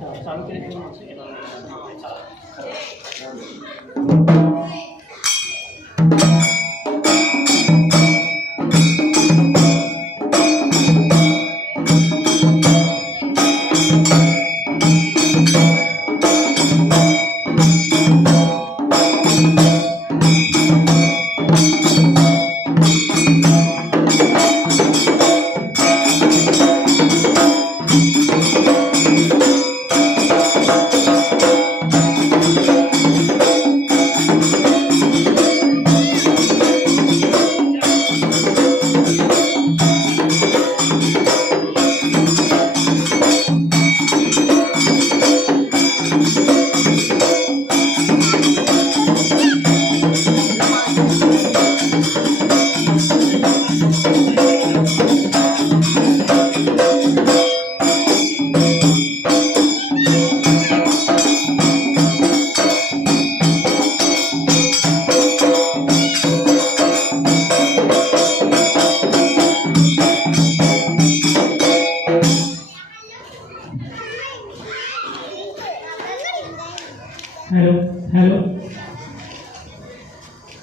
चालू केले की हॅलो हॅलो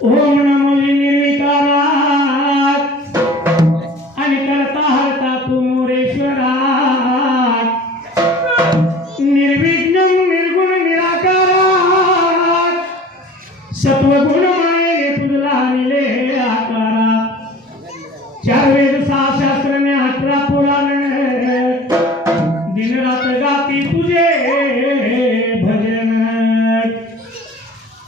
ओम नमो निर्विकारात आणि करता हरता तू मोरेश्वरात निर्विघ्नं निर्गुण निराकारात सत्वगुण मायेने तुझला आणले आकारात चार वेद सहा शास्त्रने 18 पुराण दिनरात गाती तुझे भजन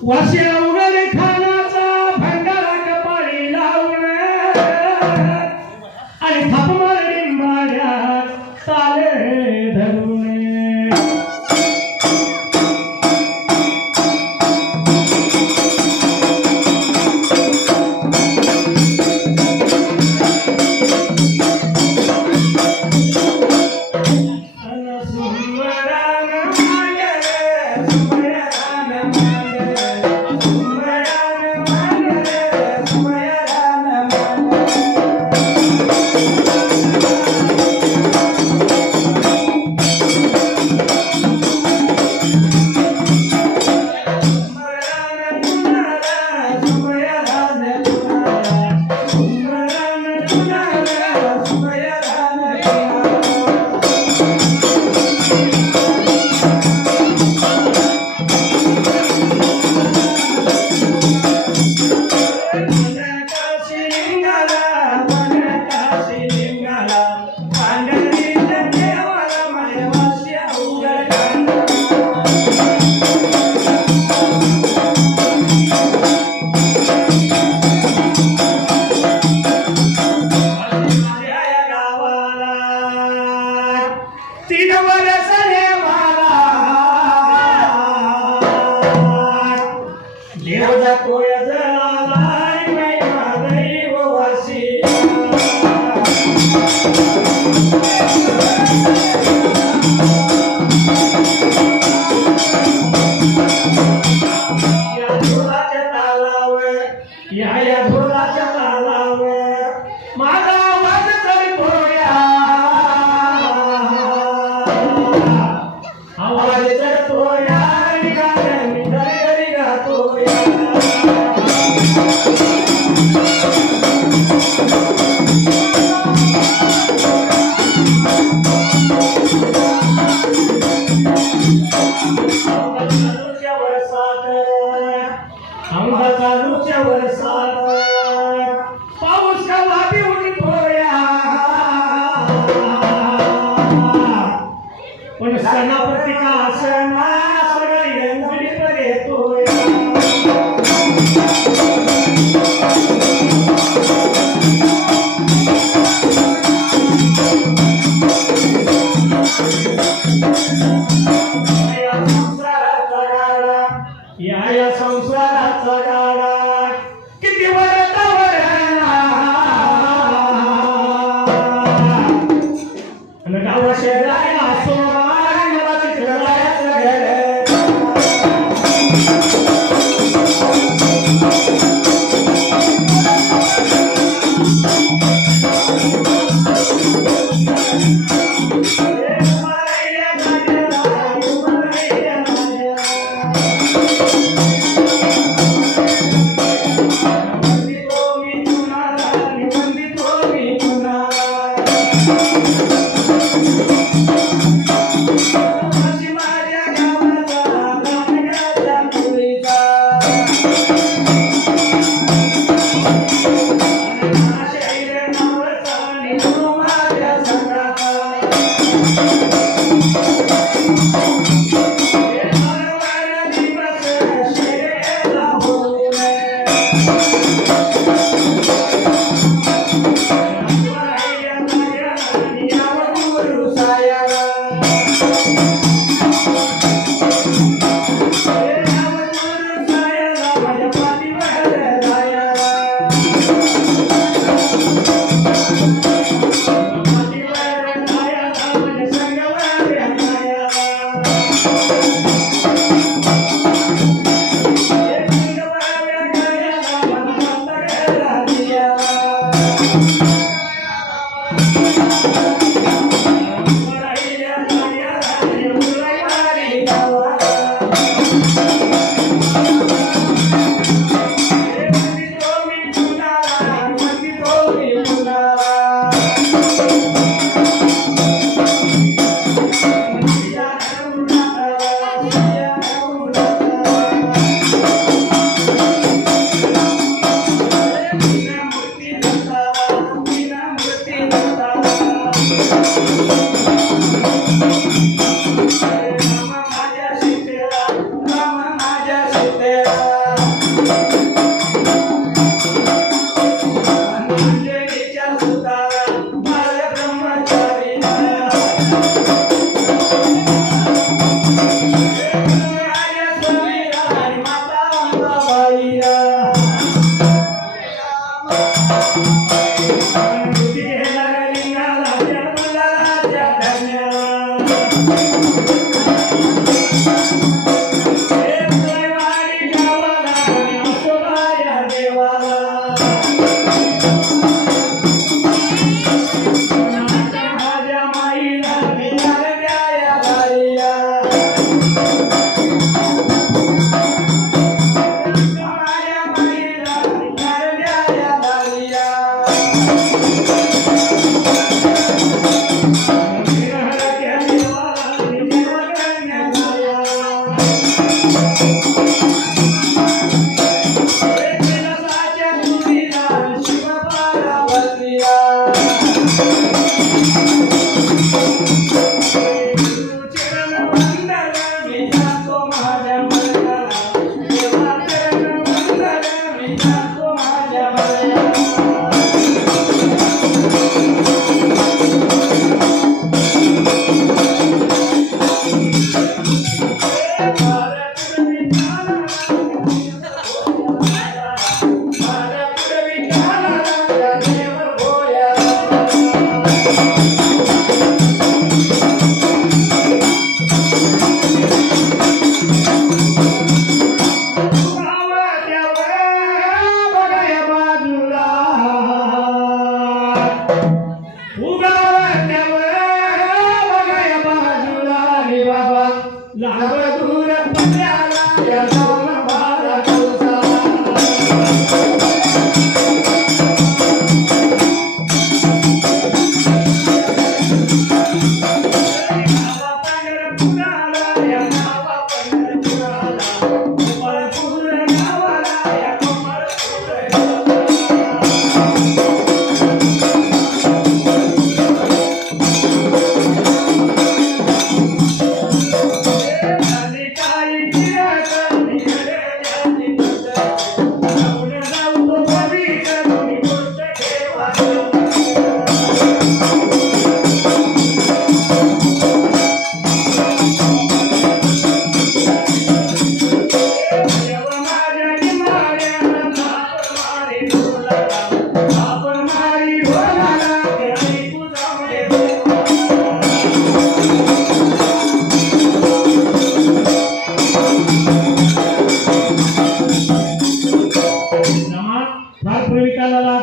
वाशिला उघडे खानाचा भंडारा कपाळी लावून आणि थाप मारडी माड्यात ताले धरून पाऊस कवा पिऊन पोया पण सणाप्रती का सणा सगळी रंगडी परे तोया या संसाराचा गाडा किती वरतावर आणि गावा शेजारी असो मला चित्ररायाचं घर Hare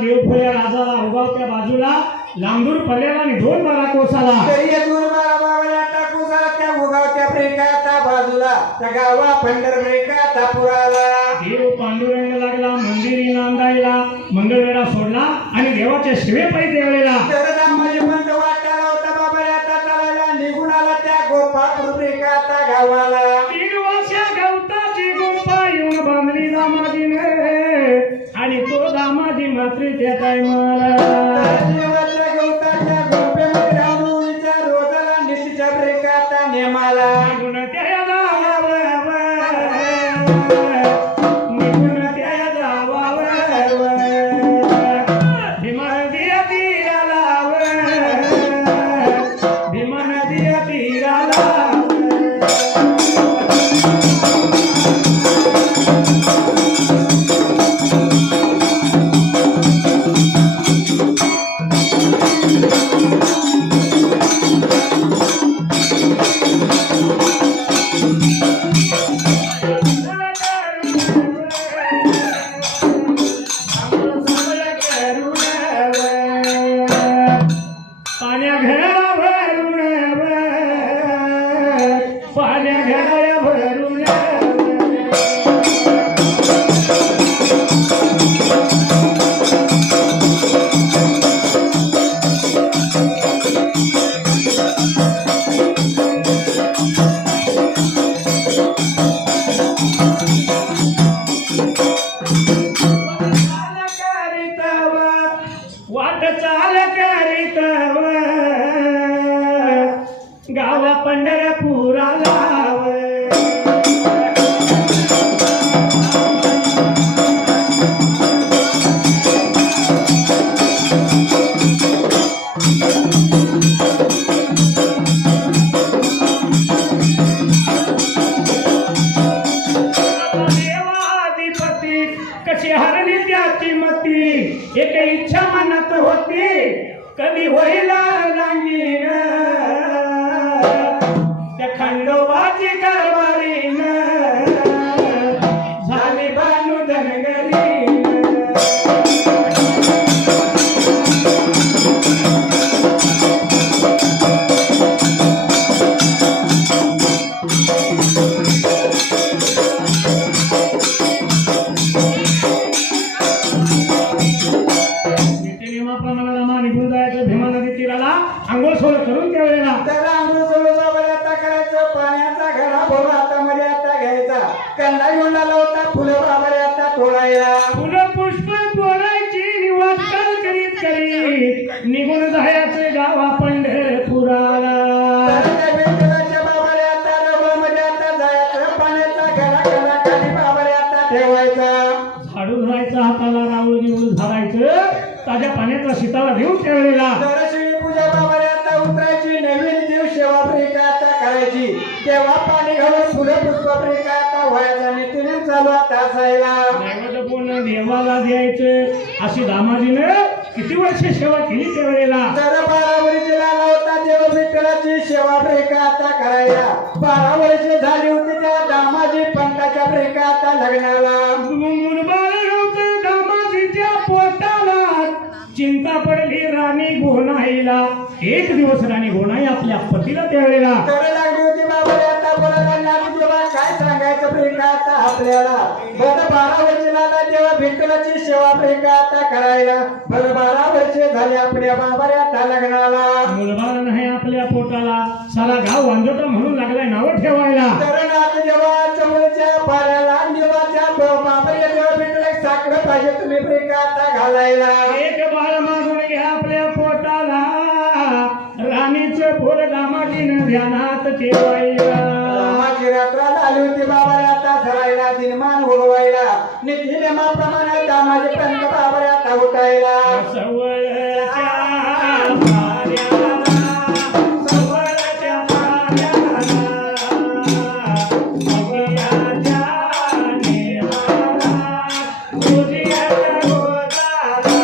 देवफळ्या राजाला उगावत्या बाजूला लांबूर पल्ल्याला आणि 2 बारा कोसाला तरी 2 बारा बावळ्या टाकू जरा त्या उगावत्या ब्रेकाता बाजूला त्या गावा पंढर ब्रेकाता पुराला देव पांडुरंग लागला मंदिरी नांदायला मंगळवेढा सोडला आणि देवाच्या शिवेपायी देवळेला तर माझे बंद वाटाला होता बाबळ्या ताताला निघून आला त्या गोपाळ ब्रेकाता गावाला 3 वर्षा गवताची गुंफा येऊन बांधली दामाजीने आणि तो दामाजी मात्र त्या टायमाला देवाच्या गवताच्या गुंफेमध्ये राहून विचार रोजाला नितीच्या ब्रेकाता नेमाला निघून त्या जावावर भीमा दिया तीराला भीमा दिया तीराला पाण्या घरा भरून पाण्या घरा भरून वाट चाल करीतव गावा पंढरपुराला कन्ना घेऊन आला होता फुलं बाबारे आता तोडायला. फुलं पुष्प तोडायची वाटचाल करीत करीत निघून जायचं गावा पंढरपुराला. तर त्या विठ्ठलाच्या बाबारे आता डबळमध्ये आता जायचं, पाण्याचा घडा घडा खाली बाबारे आता ठेवायचा. झाडू धरायचा, हाताला राऊळ देऊन झाडायचं, ताज्या पाण्याचा शीताला देऊन ठेवलेला. तर शिळी पूजा बाबारे आता उतरायची, नवीन देव सेवा प्रिका आता करायची. तेव्हा पाणी घालून फुलं पुष्प प्रिका आता व्हायचा आणि तिने चालू आता असायला. नैवेद्य पूर्ण देवाला द्यायचं. अशी दामाजीनं किती वर्ष सेवा केली त्यावेळेला. तर 12 वर्ष झाला होता देव विठ्ठलाची सेवा प्रिका आता करायला. 12 वर्ष झाली होती त्या दामाजी पंताच्या प्रिका आता लग्नाला. मुलबाळ नव्हतं दामाजीच्या पोटाला, चिंता पडली राणी गोनाईला. एक दिवस राणी गोनाई आपल्या पतीला त्यावेळेला तर लागली होती बाबारे आता बोलायला, नानी देवा काय सांगायचं प्रिका आता आपल्याला. बरं 12 वर्ष झाला देवा विठ्ठलाची सेवा प्रिका आता करायला. बरं 12 वर्ष झाले आपल्या बाबारे आता लग्नाला. मुलबाळ नाही आपल्या पोटाला, सारा गाव वांजोटा म्हणून लागलाय नाव ठेवायला. तर नाथ देवा चमुळच्या पाऱ्याला देवाच्या बाबारे देवा विठ्ठला साखर पाहिजे तुम्ही प्रिका आता घालायला. एक बाळ मागून घ्या आपल्या पोटाला, राणीचं फुल दामाजीनं ध्यानात ठेवायला. रामाची रात्राला आली होती बाबारे आता धरायला, दिनमान उडवायला. नीतिनियमाप्रमाणे दामाजी पंत बाबारे आता उठायला. सवळच्या पाऱ्याला, सवळच्या पाऱ्याला, उजियाच्या नेहाला, उजियाच्या गोदाला.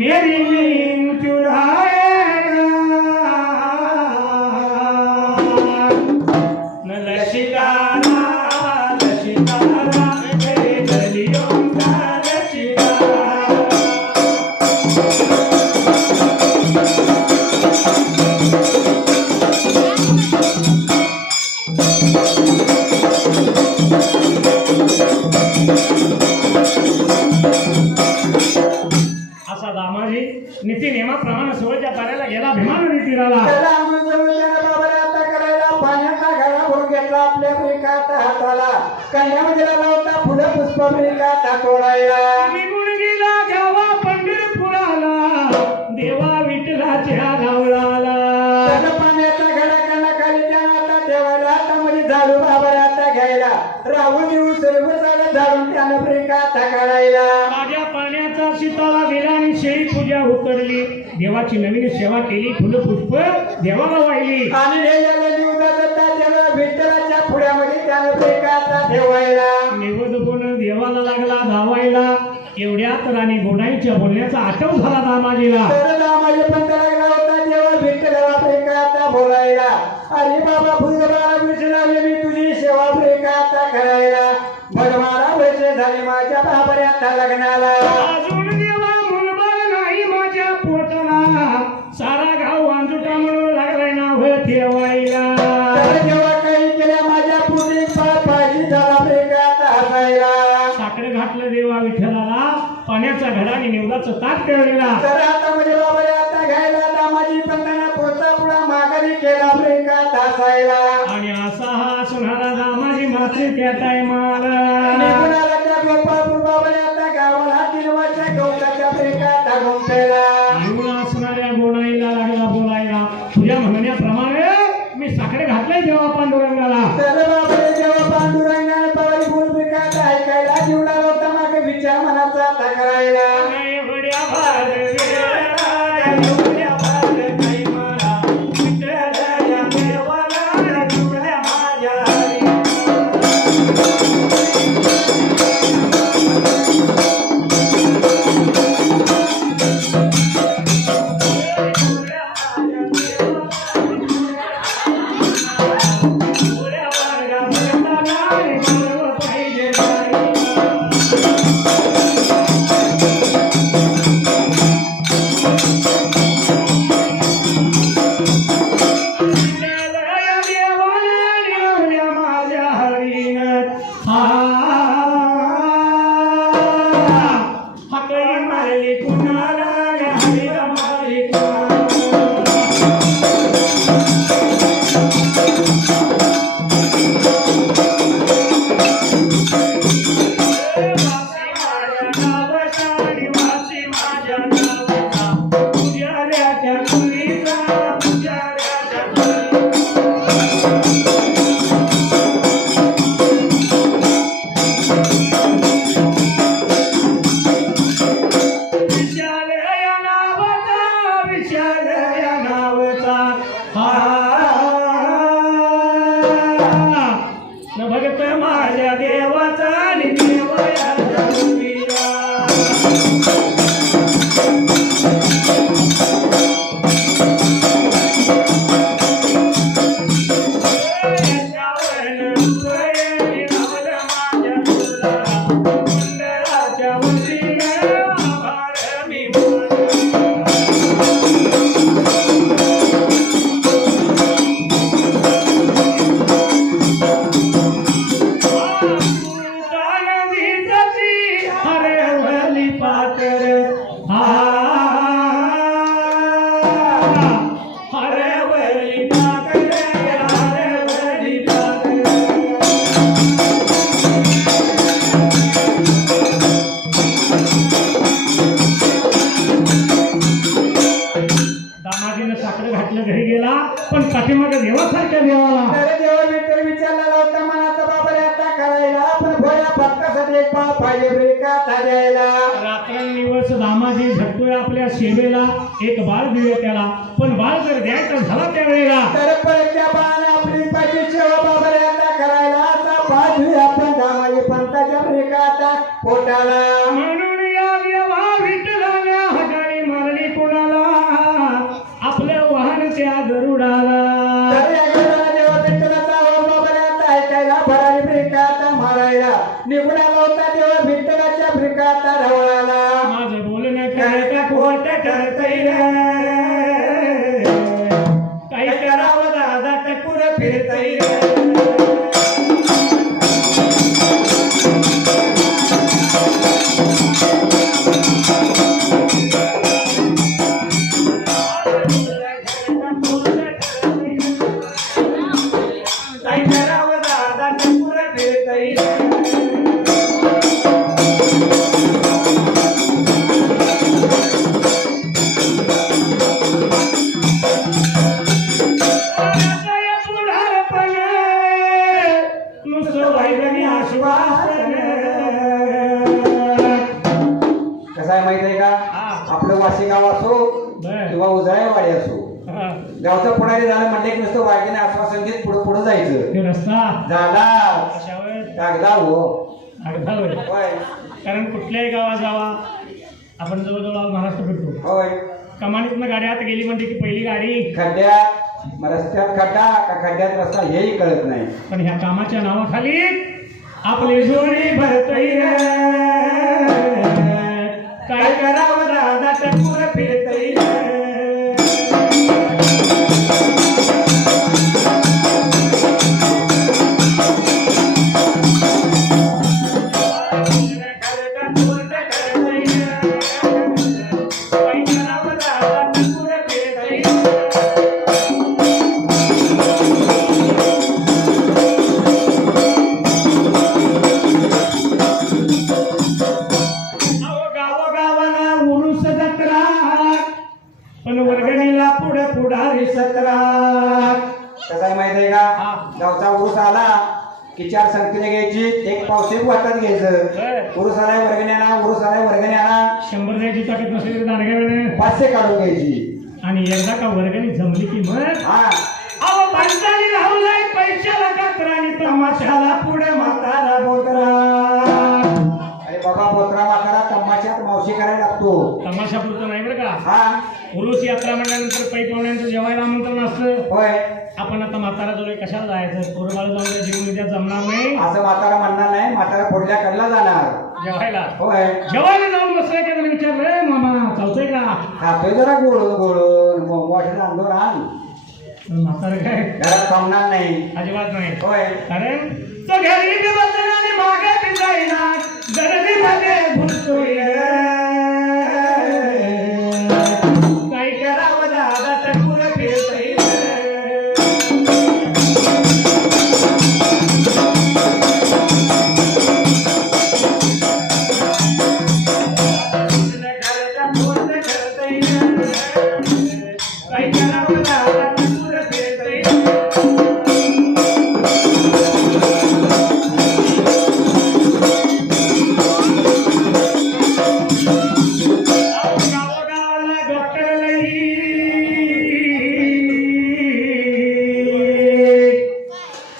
मेरी नींद चुराएगा न लशिकारा लशिकारा मेरे गलियों का लशिकारा. असा दामाजी नीती नियमाप्रमाणे सवयच्या पाऱ्याला गेला, भीमानदी तीराला. त्याला आंघोळ करून त्यानं बाबारे आता करायला. पाण्याचा घडा भरून घेतला आपल्या प्रिकात हाताला. कन्यामध्ये लावला होता फुलं पुष्प प्रिकात तोडायला. निघून गेला गावा पंढरपुराला, देवा विठ्ठलाच्या गावळाला. त्यानं पाण्याचा घडा कानाखाली त्यानं आता ठेवायला. हातामध्ये झाडू बाबारे आता घ्यायला. राहून येऊन सर्व झाडं झाडून त्यानं प्रिकात काढायला. माझ्या पाण्याचा शीताला दिला आणि शेळी पूजा उतरली. देवाची नवीन सेवा केली, फुलं पुष्प देवाला वाहिली. आणि नेलेल्या निवदाचा त्यानं विठ्ठलाच्या पुढ्यामध्ये त्यानं प्रिकात ठेवायला. निवद पण देवाला लागला. राणी गोनाईच्या बोलण्याचा आठव झाला दामाजीला. तर दामाजी पण लागला होता देवा विठ्ठलाला प्रेकाता बोलायला. अरे बाबा फुलबारा वर्ष लागले मी तुझी सेवा प्रेकाता करायला. 12 वर्ष झाली माझ्या बाबऱ्याचा लग्नाला. अजून देवा मुलबाळ नाही माझ्या पोटाला. सारा गाव वांजुटा म्हणून लागलाय नाव ठेवायला. तर जेव्हा काही केल्या माझ्या पुढे पायी झाला प्रेकाता हसायला. साखर घातलं देवा विठ्ठलाला. पाण्याचा घडा आणि निवदाचं ताट ठेवलेला. तर आता म्हणजे बाबऱ्याचा घ्यायला दामाजी पण त्यांना पोचा पुढा माघारी केला प्रेकाता हसायला. आणि असा हा सुनारा दामाजी मात्र त्या टायमाला निघून त्या गोपाळपूर बाबऱ्याचा गावाला 3 वर्ष गवताच्या प्रेकाता घुमतेला. येऊन असणाऱ्या गोणाईला लागला बोलायला. तुझ्या म्हणण्याप्रमाणे मी साखर घातलंय देवा पांडुरंगाला. तर बाबरे जेव्हा पांडुरंगाने पावली बोल प्रेकाता ऐकायला जीवला होता मागे विचार मनाचा आता करायला. एवढ्या भार वेळा, एवढ्या भार काही मला, विठ्ठलाच्या देवाला तुझ्या माझ्या हरी. भगत माझ्या देवाचा आणि देवयाचा मुलगा. घरी गेला पण पाठीमागे देवासारख्या देवाला. तर देवा विठ्ठल विचारला होता मनाचा बाबऱ्याचा करायला. पण भोया भक्तासाठी एक पाव पाहिजे प्रेकाता द्यायला. रात्रंदिवस दामाजी झटतोय आपल्या सेवेला. एक बाळ दिले त्याला, पण बाळ जर द्यायचा झाला त्यावेळेला तर परत त्या बाळाने आपली पाठी सेवा बाबऱ्याचा करायला. असा पाठी आपण दामाजी पंताच्या प्रेकाता पोटाला. म्हणून या देवा विठ्ठलाने हजारी मारली कोणाला, आपलं वाहन त्या गरुडाला. तर या गरुडाला जेव्हा विठ्ठलाचा आवाज बाबऱ्याचा ऐकायला भरारी प्रेकाता मारायला. निघून आला होता तेव्हा विठ्ठलाच्या प्रेकाता ढवळाला. माझं बोलणं काय का खोट ठरतंय रे, काही करावं दादा टकुर फिरतंय रे. कसं आहे माहित आहे का, आपलं वाशी गाव असो किंवा उजळाईवाडी असो, गावचं पुढारी झालं म्हटलं की नुसतं वाघिने आश्वासन देत पुढे पुढे जायचं. रस्ता झाला कागदा हो. कारण कुठल्याही गावात जावा आपण जवळजवळ महाराष्ट्र फिरतो. होय. कमानीतनं गाड्या आत गेली म्हणजे की पहिली गाडी खड्ड्यात मग रस्त्यात खड्डा का खड्ड्यात रस्ता हेही कळत नाही. पण ह्या कामाच्या नावाखाली आपली जोडी भरतोय काय करावं दादा टपूर फिरतोय. पण वर्गणीला पुढे पुढारी सतरा. कसं आहे माहिती आहे का, गावचा उरूस आला की 4 संगतीने घ्यायची, एक पावसे वाटत घ्यायचं. उरूस आलाय वर्गण्याला, उरूस आलाय वर्गण्याला 100 द्यायची ताकद नसेल तर दांडग्या वेळे 500 काढून घ्यायची. आणि एकदा का वर्गणी जमली की मग अहो माणसाने लावलाय पैशाला कात्रा आणि तमाशाला पुढे म्हातारा बोत्रा. अरे बाबा बोत्रा म्हातारा तमाशात मावशी करायला लागतो. तमाशा पुरतं नाही बरं का. हा उरूस यात्रा म्हणल्यानंतर पै पाहुण्यांचं जेवायला आमंत्रण असतं. होय. आपण आता म्हातारा जोडे कशाला जायचं, पोरबाळ जाऊन जेवून उद्या जमणार नाही असं म्हातारा म्हणणार नाही, म्हातारा पुढल्या कडला जाणार जेवायला. होय. जेवायला जाऊन बसलाय का विचारलं मामा चालतंय का. खातोय जरा गोळून गोळून मोठे अंदोर आण. म्हातारा काय घरात थांबणार नाही अजिबात नाही. होय. कारण तो घरी बी बसला आणि मागे बी जाईना गर्दीमध्ये घुसतोय. काय करावं दादा टपूर फिरतोय. काय करावं दादा टपूर फिरतोय.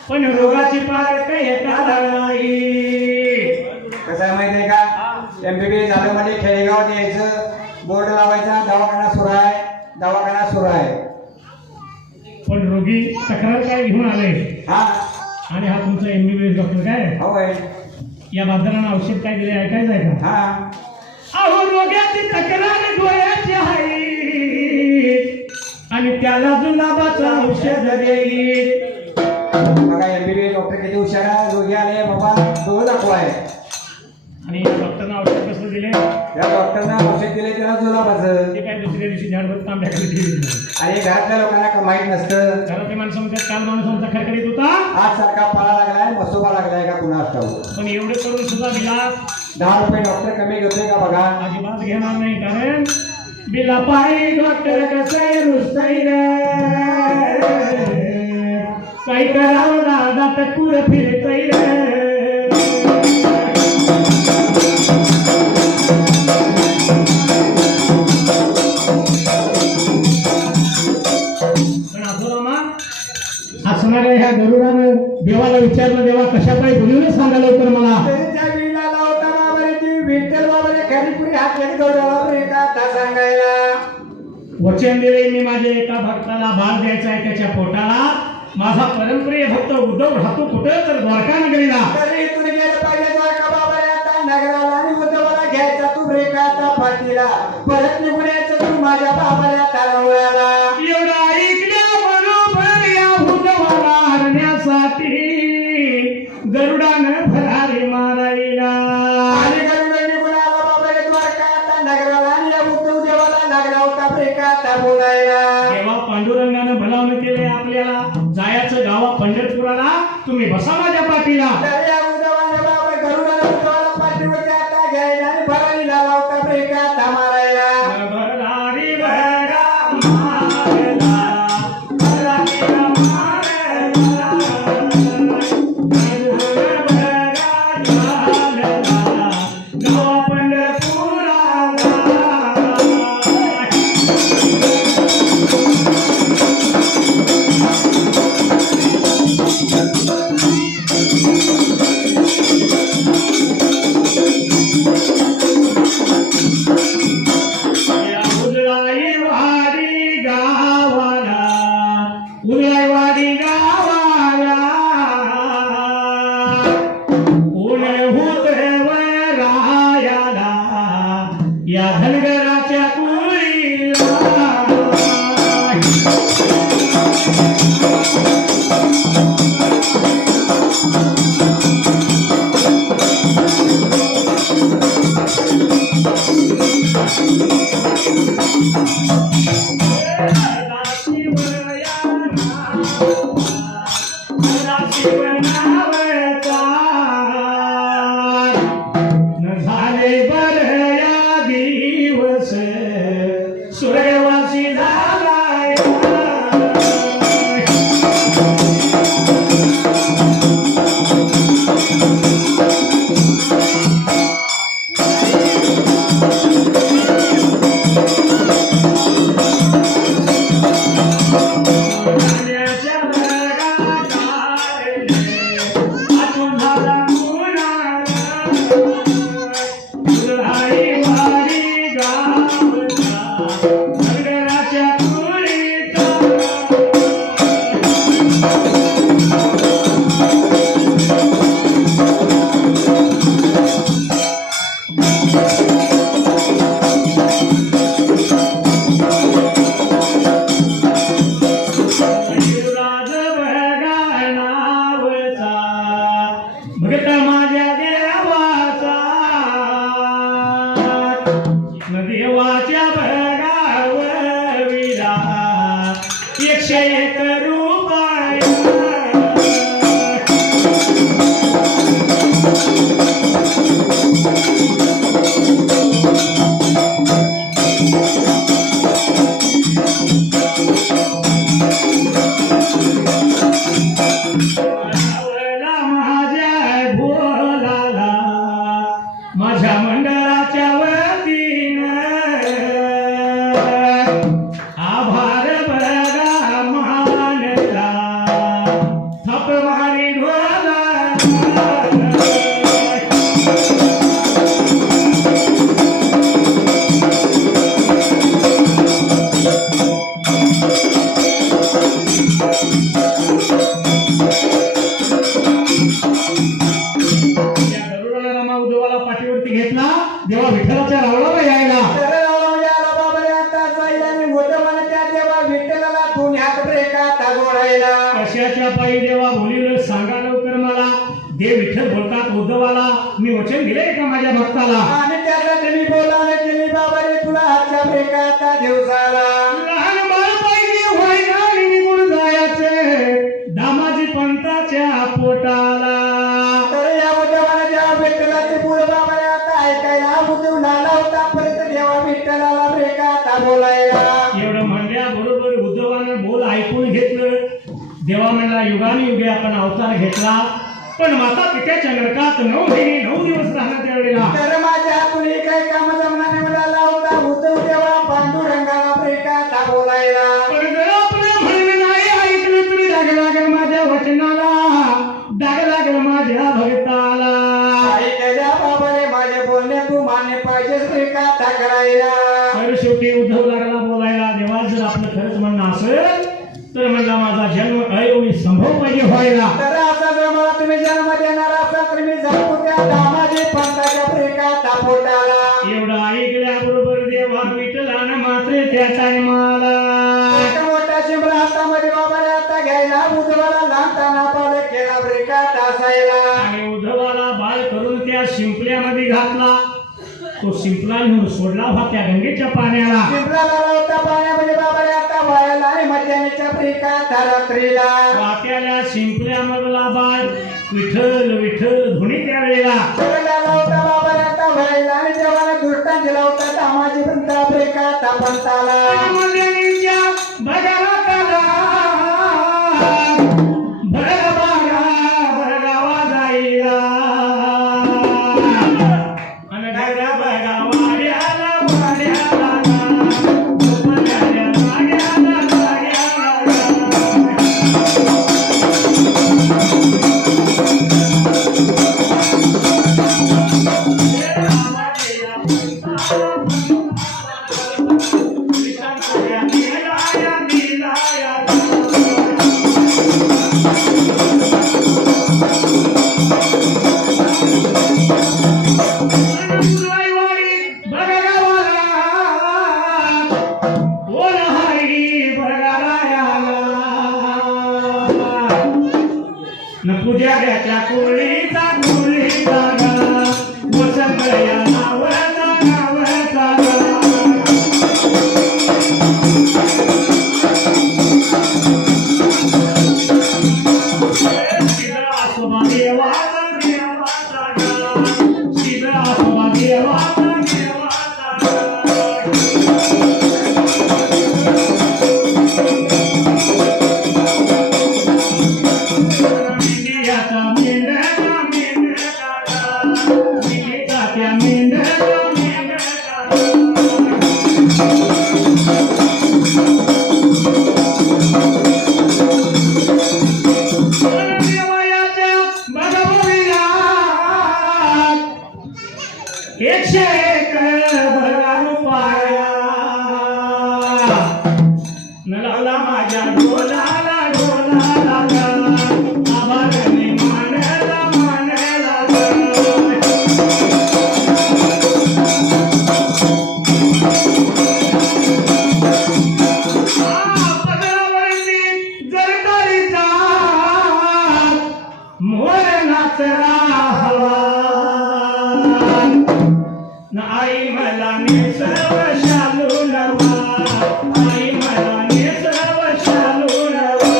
पण रोगाची पार काही नाही. कसं आहे माहिती आहे का, MBBS झालं म्हणजे खेडेगावात यायचं, बोर्ड लावायचा दवाखाना सुरू आहे, दवाखाना सुरू आहे. पण रोगी तक्रार काय घेऊन आले हा आणि हा तुमचा MBBS डॉक्टर काय होय. या बाजारानं औषध काय दिले ऐकायचं आहे का. हा अहो रोग्याची तक्रार डोळ्याची आहे आणि त्याला जुलाबाचं औषध देईल. बघा MBBS डॉक्टर किती हुशार आहे. रोगी आले बाबा डोळं दाखवाय आणि डॉक्टरनं औषध कसं दिले, त्या डॉक्टरनं औषध दिले त्याला जुलाबाचं. ते काय दुसऱ्या दिवशी झाडभर तांब्याकडे ठेवले. आणि घरातल्या लोकांना का माहित नसतं. घरातले माणसं म्हणतात काल माणूस आमचा खडखडीत होता आज सारखा पाळा लागलाय, मसोबा लागलाय का पुन्हा असतो. पण एवढे करून सुद्धा दिला 10 रुपये डॉक्टर कमी घेतोय का बघा. अजिबात घेणार नाही. कारण बिला पायी डॉक्टर कसं रुसतय काय करावं दादा टकूर फिरतय. पण आसोरामा असणाऱ्या ह्या गरुडानं देवाला विचारलं, देवा कशा काय बोलून सांगा लवकर मला. त्या विला लावताना बरे ती विठ्ठल बाबाने खरीपुरी हात घेत गौरवावर एका हातात सांगायला वचन दिले मी माझ्या एका भक्ताला भाग द्यायचा आहे त्याच्या पोटाला. माझा परमप्रिय भक्त उद्धव राहतो कुठं तर द्वारका नगरीला. तरी इथून गेलं पाहिजे द्वारका बाबाने आता नगराला आणि उद्धवाला घ्यायचा तू ब्रेकाचा पाठीला. परत निघून यायचं तू माझ्या बाबाला तारवळ्याला. एवढा ऐकल्या बरोबर या उद्धवाला हरण्यासाठी गरुडानं भरारी मारायला. आणि गरुड निघून आला बाबाने द्वारका आता नगराला आणि या उद्धव देवाला लागला होता ब्रेकाचा बोलायला. तेव्हा पांडुरंगानं भलावण केले आपल्याला, जायचं गावा पंढरपुराला, तुम्ही बसा माझ्या पाठीला. तर या उद्धवाने बाबा गरुडाला उद्धवाला पाठीवरती आता घ्यायला आणि भरारीला लावता ब्रेकाचा मारायला. भरारी भरा मारला, भरारीला मारला, भरा झाला, गावा पंढरपुराला. झाले बरया दिवस सूर्यवंशी झालाय भगत माझ्या देवाचा देवाच्या भगावर विरा 101 रुपया माझ्या मंडळाच्या वतीनं आभार बघा मानला थप मारी ढोला उद्धवाला पाठीवरती घेतला देवा विठ्ठलाच्या रावळाला यायला तर म्हणजे आला बाबा रे आता जाईल आणि उद्धवाने त्या देवा विठ्ठलाला दोन हात ब्रेकात जोडायला कशाच्या पायी देवा बोलिवलं सांगा लवकर मला देव विठ्ठल बोलतात उद्धवाला मी वचन दिले का माझ्या भक्ताला आणि त्याला तुम्ही बोलावले केली बाबा रे तुला हातच्या ब्रेकात दिवसाला लहान बाळ पाहिजे होय गाडी निघून जायचे दामाजी पंताच्या पोटाला तर या उद्धवाने जेव्हा विठ्ठलाचे पुढे बाबा रे आता ऐकायला उद्धव लाला होता परत देवा विठ्ठलाला ब्रेकात बोलायला एवढं म्हणल्याबरोबर उद्धवानं बोल ऐकून घेतलं देवा म्हणला युगानुयुगे आपण अवतार घेतला पण माता पित्याच्या नरकात 9 महिने 9 दिवस राहणार त्यावेळेला तर माझ्या हातून हे काही काम जमणार नाही म्हणाला होता उद्धव देवा पांडुरंगाला ब्रेकात बोलायला पण जर आपलं म्हणणं नाही ऐकलं तरी डाग लागेल माझ्या वचनाला डाग लागेल माझ्या भक्ताला ऐकायला बाबा रे माझे बोलणे तू मान्य पाहिजेस ब्रेकात करायला तर शेवटी उद्धव लागला बोलायला देवा जर आपलं खरंच म्हणणं असेल तर म्हणला माझा जन्म अयोनी संभव पाहिजे व्हायला तर असा जर मला तुम्ही जन्म देणार असाल तर मी जन्म त्या दामाजी पंताच्या ब्रेकात पोटाला एवढं ऐकल्याबरोबर देवा विठ्ठलानं मात्र त्या टायमाला एक मोठा शिमला हातामध्ये बाबा रे आता घ्यायला उद्धवाला लहानताना पाल केला ब्रेकात असायला आणि उद्धवाला बाळ करून त्या शिंपल्यामध्ये घातला तो शिंपला घेऊन सोडला होता त्या गंगेच्या पाण्याला शिमलाला होता पाण्यामध्ये बाबा रे आता व्हायला आणि मध्यानीच्या ब्रेकात रात्रीला वाट्याला शिंपल्यामधला बाळ विठ्ठल विठ्ठल धुणी त्यावेळेला लाला होता बाबा रे आता व्हायला आणि देवाला दृष्टांत दिला होता दामाजी पंता ब्रेकात पंताला मल्यानीच्या भगवताला भरगावा जाईला आणि भगवाड्याला वाड्याला पूजा 101 भरा रुपया न लावला माझ्या ढोलाला आभाराने मानला जर करीचा मोर नाचरा हवा न आई मला नेसव शालू नवा आई मला नेसव शालू नवा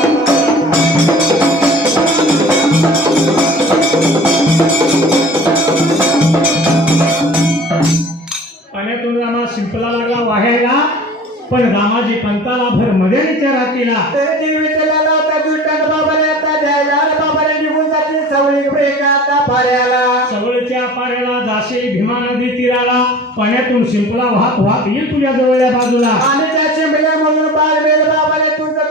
पाण्यातून रामा शिंपला लागला वाहायला पण रामाजी पंताला भर मदेच्या रातीला तरी विठ्ठलाला आता दुष्टांत बाबाने आता द्यायला बाबाने निघून जाते सवळी ब्रेक आता पाऱ्याला सवळच्या पाऱ्याला जाशे भीमा नदी तीराला पाण्यातून शिंपला वाहत वाहत येईल तुझ्या जवळच्या बाजूला आणि त्याचे मिळे म्हणून बाळवेल बाबाने तुला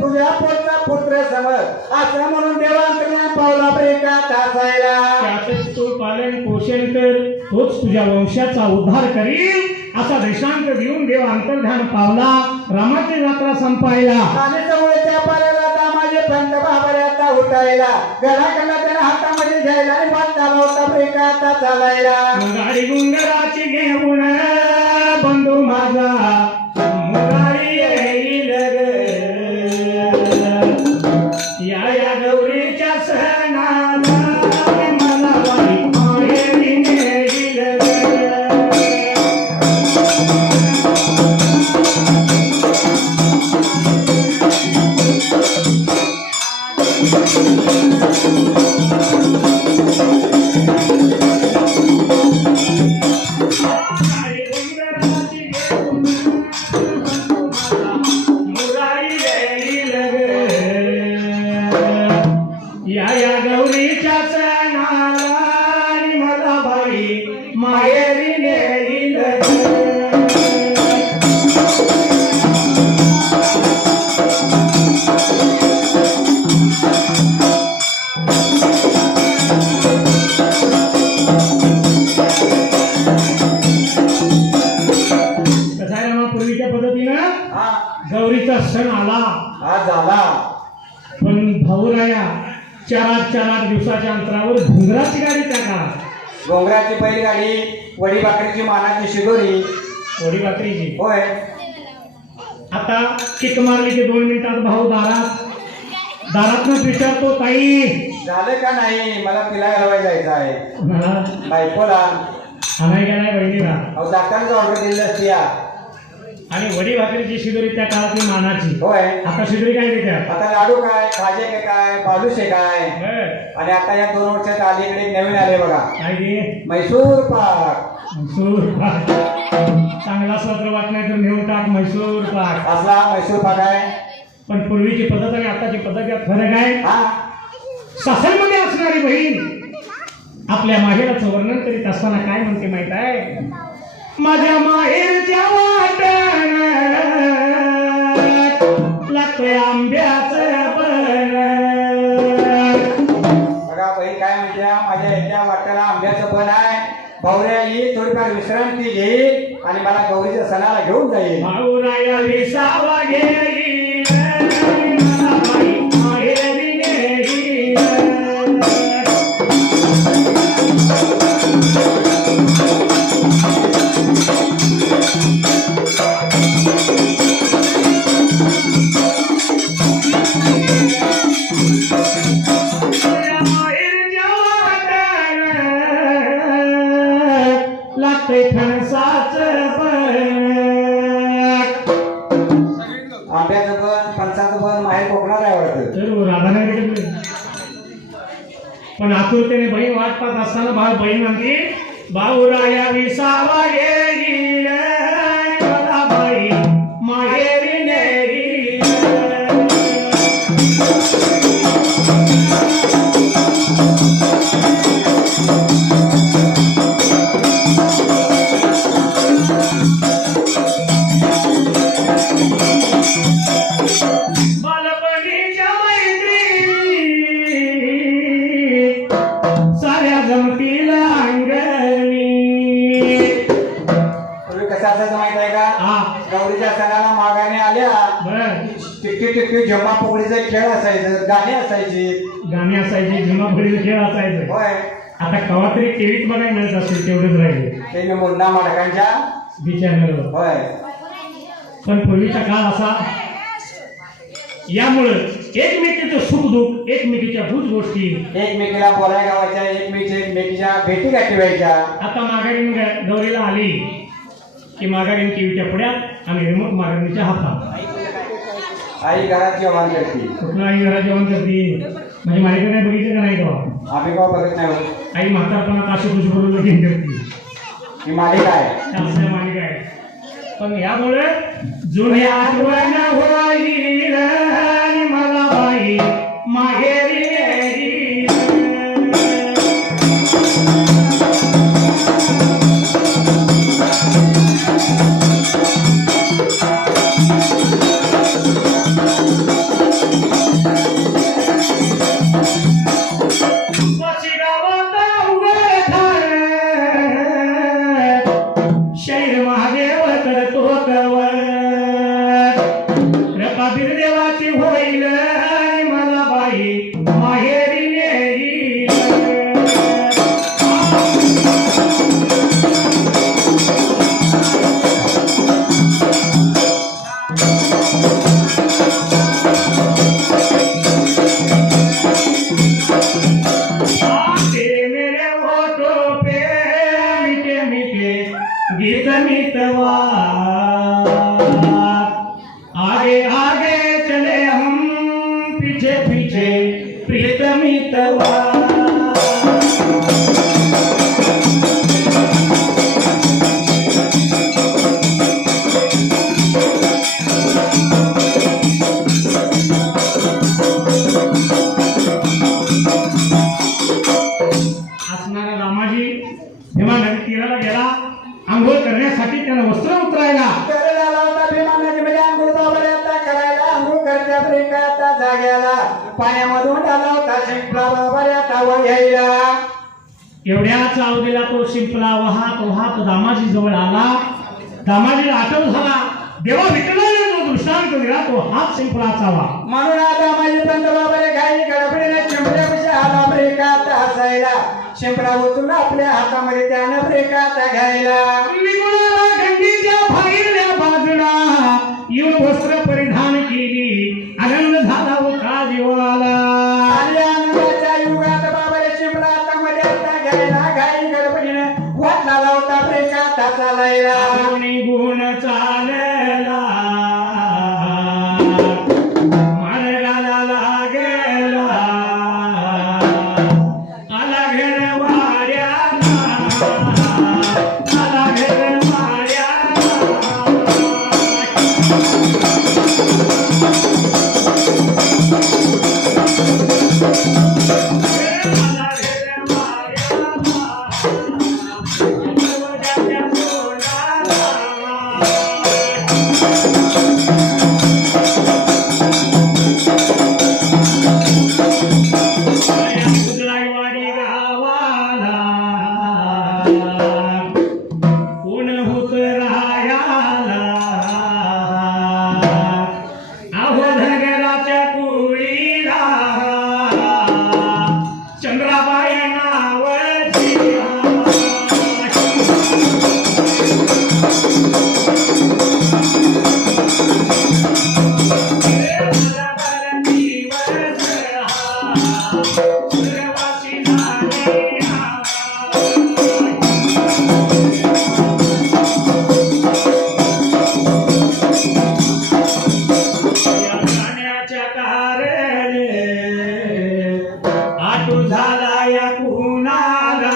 तुझ्या पोटचा पुत्र समज असं म्हणून देवांतर्यान पावला ब्रेकात असायला त्यातच तो पालन पोषण कर तोच तुझ्या वंशाचा उद्धार करील असा देशांत देऊन देव अंतर्ध्यान पावला रामाची यात्रा संपायला आणि जवळच्या पाऱ्याला दामाचे पंत बाबाने आता उठायला घराकडला त्याला हातामध्ये घ्यायला आणि वाट चालला होता ब्रेकात चालायला गाडी गुंगराची घेऊन बंधू माझा मुरारी येईल ग. या गौरीच्या सणाला मला बाई माहेरी नेईल ग. या गौरीच्या सणाला आणि मला बाई माहेरी नेईल पूर्वीच्या पद्धतीनं हा गौरीचा सण आला हा झाला पण भाऊराया 4-8 दिवसाच्या अंतरावर घुंगराची गाडी त्या काळात डोंगराची बैलगाडी वडी भाकरीची मानाची शिदोरी थोडी भाकरीची होय आता किक मारली की 2 मिनिटात भाऊ दारातनं विचारतो ताई झालं का नाही मला तिला घालवायला जायचं आहे मला बायकोला आणाय गेलाय बहिणीला अहो दातारच ऑर्डर दिली असती या आणि वडी भाकरीची शिदोरी त्या काळातली मानाची होय आता शिदोरी काय देतात आता लाडू काय खाजे काय बालुशे काय आणि आता या 2 वर्षात अलीकडे एक नवीन आले बघा काय दे मैसूर पाक म्हैसूर पाक चांगला सत्र वाटणार तर नेऊन टाक म्हैसूर पाक असला मैसूर पाक आहे पण पूर्वीची पद्धत आणि आताची पद्धत यात फरक आहे हा सासरमध्ये असणारी बहीण आपल्या माहेराचं वर्णन करीत असताना काय म्हणते माहित आहे माझ्या माहेरच्या वाटण लागतोय आंब्याचं बन बघा बहीण काय म्हणते माझ्या याच्या वाट्याला आंब्याचं बन आहे भावऱ्या येईल थोडीफार विश्रांती घेईल आणि मला गौरीच्या सणाला घेऊन जाईल भाऊराया विसावा घेईल मला बाई माहेरी नेईल. लागतंय फणसाचं पण आंब्याचं बन फणसाचं बन माहेर कोकणात आहे वाटतं तर राधानगरी पण आतुरतेने बहीण वाट पाहत असताना बहीण म्हणते भाऊराया विसावा येईल मला बाई माहेरी नेईल. बालपणीच्या मैत्री साऱ्या जमतील अंगणी टिकवी जेव्हा पोळीचे खेळ असायचं, गाणी असायची. गाणी असायची, झिमा फळीचे खेळ असायचे. होय, आता कवा तरी टीव्हीत बघायला मिळत असेल, तेवढंच राहिले ते मुन्ना माडकांच्या बी चॅनलवर. होय. पण पूर्वीचा काळ असा, यामुळं एकमेकीचं सुख दुःख, एकमेकीच्या भूत गोष्टी, एकमेकीला बोलाय गावाच्या, एकमेकीच्या भेटी गाठी व्हायच्या. आता माघारीन गौरीला आली की माघारीन टीव्हीच्या पुढ्यात आणि रिमोट माघारीच्या हातात. आई घरात जेवण करते. कुठलं आई घरात जेवण करते म्हणजे माहिती नाही, बघितलं का नाही तेव्हा? आम्ही केव्हा बघत नाही. आई म्हातारपणात अशी खुशी करून लगीन करते. ही मालिका आहे. असल्या मालिका आहे. पण यामुळे जुन्या आठवण होईल आणि मला बाई माहेरी येईल. शैर महादेव करतो कवर, कृपा बिरदेवाची होईल आणि मला बाई माहेरी येईल. मेरे होठों पे मीठे मीठे गीत मितवा, आगे आगे चले हम पीछे पीछे प्रीत मितवा. असणारा रामाजी भीमा नदी तीराला गेला आंघोळ करण्यासाठी, त्यानं वस्त्र उतरायला. करायला होता भीमा नदीमध्ये आंघोळ बाबा करायला. आंघोळ करत्या प्रियंका जाग्याला, पाण्यामधून आला होता शिंपला बाबा आता घ्यायला. एवढ्याच अवधीला तो शिंपला वाहत वाहत दामाजी जवळ आला. दामाजीला आठव झाला, देवा विठ्ठलाने जो दृष्टांत दिला तो हाच शिंपला असावा. म्हणून आता माझी पंत बाबाने काही गडबडीने शिंपल्यापाशी आला प्रियंका हसायला. शिंपला उचलून आपल्या हातामध्ये त्यानं प्रियंका घ्यायला. निगुणाला गंगेच्या फाईल्या बाजूला येऊन वस्त्र परिधान केली, आनंद झाला होता जीवाला. आणि आनंदाच्या युगात बाबाने शिंपला हातामध्ये आता घ्यायला. काही गडबडीने वाट लावला होता प्रियंका चालायला. निघून चालला मार्गाला लागला, आला घर वाड्याला, आला घर वाड्याला. आला घर वाड्याला, वड्याच्या तोंडाला. उजळाईवाडी गावाला कोण होत रायाला, अहो धनगराच्या कुळीला चंद्राबाई नावाची. आटू झाला या कुणाला,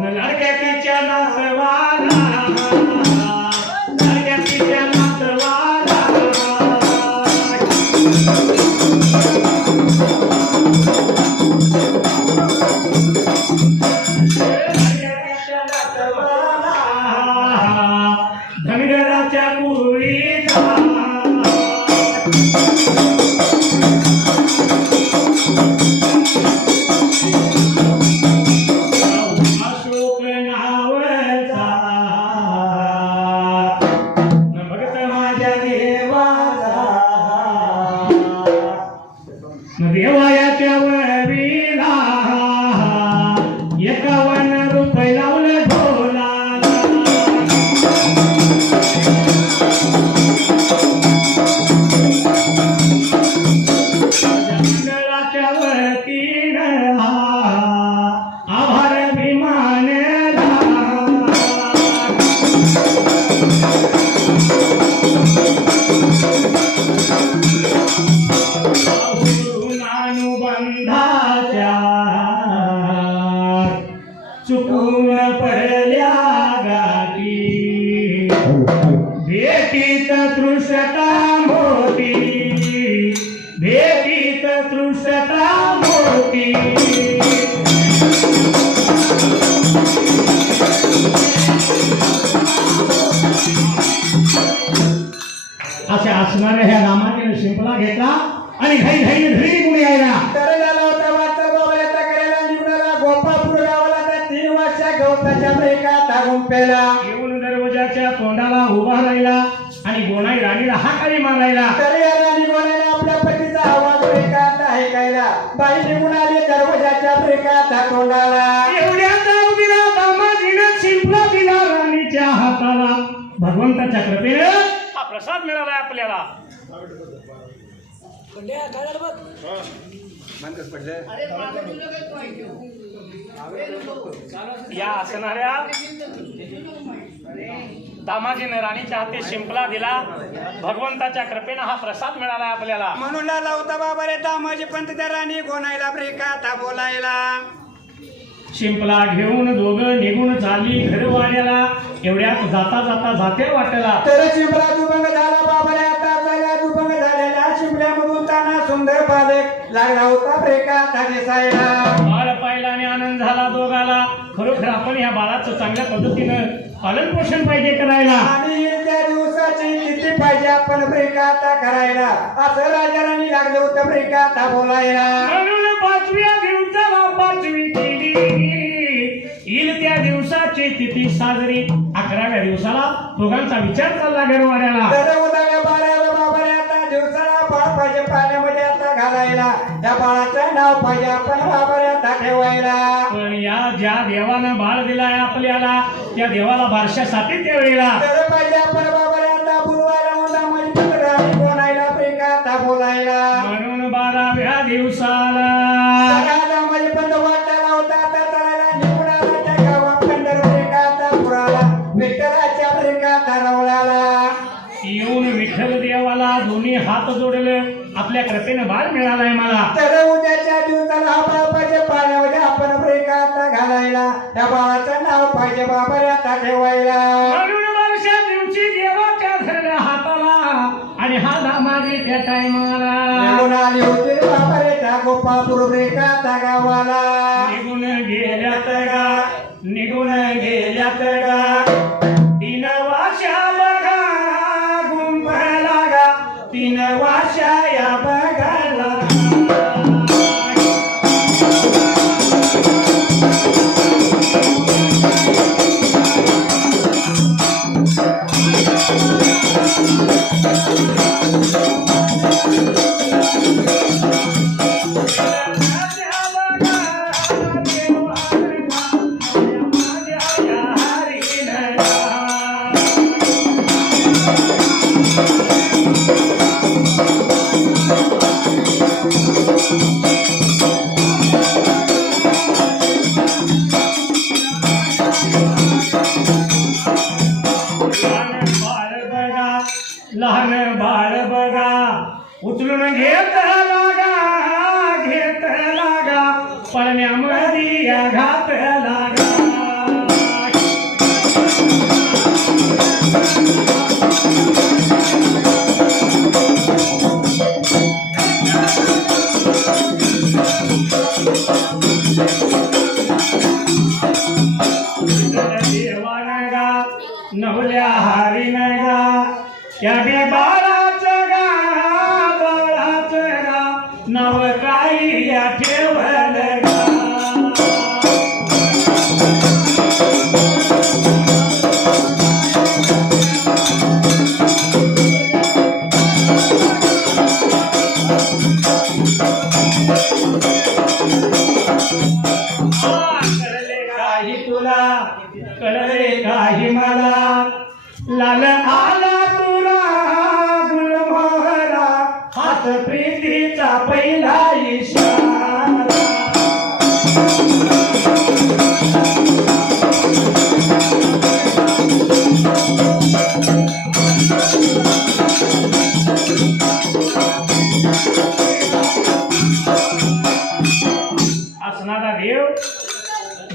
न लडक्या तिच्या नातवाला, लडक्या तिच्या नातवाला. धनगराच्या कुळीचा चुकून पडल्या गाठी भेटीत तृषता मोठी भेटीत तृषता मोठी असे असणाऱ्या ह्या रामाने शिंपला घेतला आणि घाई घाई घरी निघून यायला तरला होता वाचा बाबऱ्याचा करायला निघाला गोपाळपूर गावाला त्या 3 वर्षा गवताच्या ब्रेका टाकून पेला येऊन दरवाजाच्या तोंडाला उभा राहिला आणि गोनाई राणीला हाकाळी मारायला तरी या राणी गोण्याने आपल्या पतीचा आवाज ब्रेकात ऐकायला बाई निघून आली दरवाजाच्या ब्रेकात तोंडाला एवढ्या जाऊ दिला दामाजीनं शिंपला दिला राणीच्या हाताला भगवंताच्या कृपेने हा प्रसाद मिळाला आपल्याला या असणाऱ्या दामाजीने राणीच्या हाती शिंपला दिला भगवंताच्या कृपेने हा प्रसाद मिळाला आपल्याला म्हणून लावता बाबा रे दामाजी पंत त्या राणी गोनाईला ब्रेकात बोलायला शिंपला घेऊन दोघं निघून चालली घरवाड्याला एवढ्यात जाता जाता जाते वाटला तर शिंपला दुभंग झाला बाबाला आता झाला दुभंग झालेल्या शिंपल्यामधून ताना सुंदर बालक लागला होता ब्रेकात दिसायला बाळ पाहिला आणि आनंद झाला दोघाला खरोखर आपण या बाळाचं चांगल्या पद्धतीनं पालन पोषण पाहिजे करायला आणि त्या दिवसाची किती पाहिजे आपण ब्रेकात करायला असं राजाराणी लागलं होतं ब्रेकात बोलायला म्हणून 5व्या दिवसाला 5वी केली येईल त्या दिवसाची तिथी साजरी 11व्या दिवसाला दोघांचा विचार चालला घरवाड्याला तर उद्या बाळाला बाबाने आता दिवसाला बाळ पाहिजे पाण्यामध्ये आता घालायला त्या बाळाचं नाव पाहिजे आपण बाबाने आता ठेवायला पण या ज्या देवानं बाळ दिलाय आपल्याला त्या देवाला बारशासाठी त्यावेळेला तर पाहिजे आपण बाबाने आता बोलवायला होता म्हणजे राणी बोलायला ब्रेकात बोलायला म्हणून 12व्या दिवसाला राजा म्हणजे पण वाटायला होता आता चालायला निघून आला त्या गावात पंढर ब्रेकात पुराला विठ्ठलाच्या ब्रेकात रवळाला येऊन विठ्ठल देवाला दोन्ही हात जोडले आपल्या कृपेने बाळ मिळालाय मला तर उद्याच्या दिवसाला हा बाळ पाहिजे पाण्यामध्ये आपण ब्रेकात घालायला त्या बाळाचं नाव पाहिजे बाबाने आता ठेवायला म्हणून वर्षा दिवशी देवाच्या धरल्या हाताला आणि हा दामाजी त्या टायमाला निघून आली होती बाबाने त्या गोपाळपूर ब्रेकात गावाला निघून गेल्यात गा निघून गेल्यात गा 3 वाशा बघा गुंफला गा 3 वाशा या बघायला लहान बाळ बघा उचलून घेत लागा पळण्यामध्ये या घात लागा देवान गा नवल्या हारीन गा त्या बाळाचं गा नव काही या ठेवल गा कळले काही तुला कळले काही मला लाल आला तुला गुलमोहरा हात प्रीतीचा पहिला इशारा असणारा देव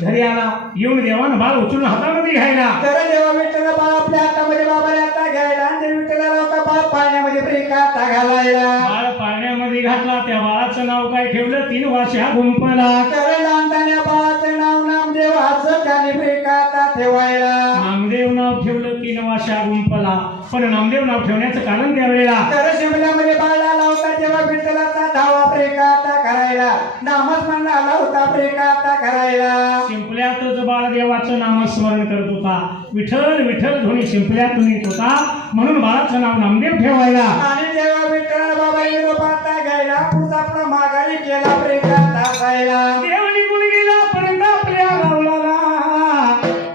घरी आला येऊन देवानं बाळ उचलून हातामध्ये घ्यायला तर देवा विठ्ठल बाळ आपल्या हातामध्ये बाबाने आता घ्यायला आणि विठ्ठलाला होता बाळ पाण्यामध्ये प्रिका आता घालायला बाळ पाण्यामध्ये घातला त्या बाळाचं नाव काय ठेवलं 3 वर्षा गुंपला तर लहानतान्या बाळाचं नाव नामदेव असं त्याने प्रिका आता ठेवायला नामदेव नाव ठेवलं 3 वर्षा गुंपला पण नामदेव नाव ठेवण्याचं कारण त्यावेळेला तर शिमल्यामध्ये बाळ आला होता तेव्हा विठ्ठलाचा धावा प्रिका आता करायला नामस्मरण आला होता प्रिका आता करायला शिंपल्यातच बाळ देवाचं नामस्मरण करत होता विठ्ठल विठ्ठल ध्वनी शिंपल्यातून येत होता म्हणून बाळाचं नाव नामदेव ठेवायला आणि तेव्हा विठ्ठल बाबा निरोप आता घ्यायला पुढचा आपला माघारी केला प्रिका आता जायला देव निघून गेला पर्यंत आपल्या गावला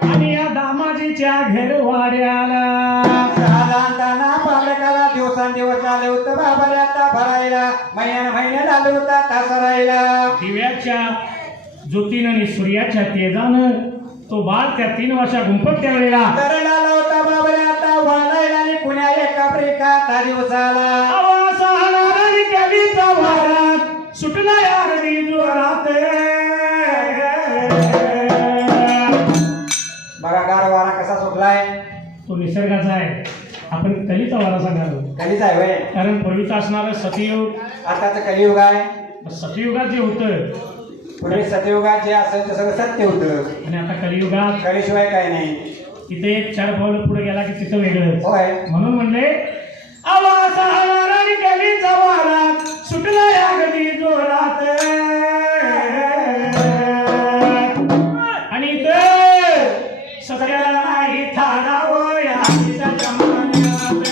आणि या दामाजीच्या घेरवाड्याला लहानताना बालकाला दिवसांदिवस आले होतं बाबाने आता भरायला महिन्यात आले होता तासरायला दिव्याच्या ज्योतीनं आणि सूर्याच्या तेजानं तो बाळ त्या 3 वर्षा गुंफत त्यावेळेला दरड आला होता बाबाने आता वाढायला आणि पुण्या एका प्रिका आता दिवसाला आवाज आला आणि कवीचा वारात सुटला यारडी जोरात बघा गार वारा कसा सुटलाय तो निसर्गाचा आहे आपण कलीचा वारा सांगालो कधीच आहे वय कारण पूर्वीचं असणारं सतयुग आताच कलियुग आहे सतयुगात जे होतं पूर्वी सतयुगात जे असेल ते सगळं सत्य होतं आणि आता कलियुगात कळीशिवाय काय नाही तिथे 4 पावलं पुढे गेला की तिथं वेगळं होय म्हणून म्हणले आवाज आला आणि कलीचा वारा सुटला या गदी जोरात आणि सत्याला नाही थारावं या हल्लीच्या जमान्यात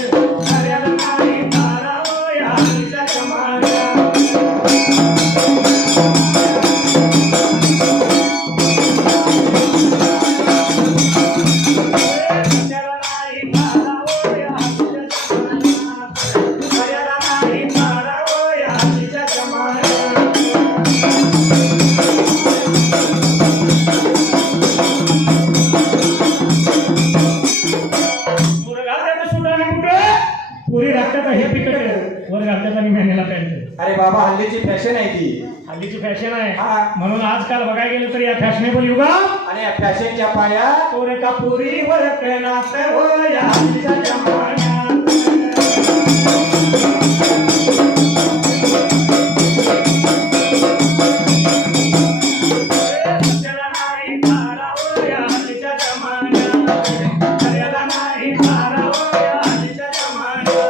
सत्याला नाही थारावं या हल्लीच्या जमान्यात सत्याला नाही थारावं या हल्लीच्या जमान्यात सत्याला नाही थारावं या हल्लीच्या जमान्यात पुरी राखतात हे पिकट वर घालतात आणि मेहनेला पॅन्ट अरे बाबा हल्लीची फॅशन आहे ती हल्लीची फॅशन आहे हा. म्हणून आजकाल बघायला गेलं तर या फॅशनेबल युगात आणि या फॅशनच्या पायात पोरे का पुरी वर नाच हो या हल्लीच्या जमान्यात सत्याला नाही थारावं या हल्लीच्या जमान्यात सत्याला नाही थारावं या हल्लीच्या जमान्यात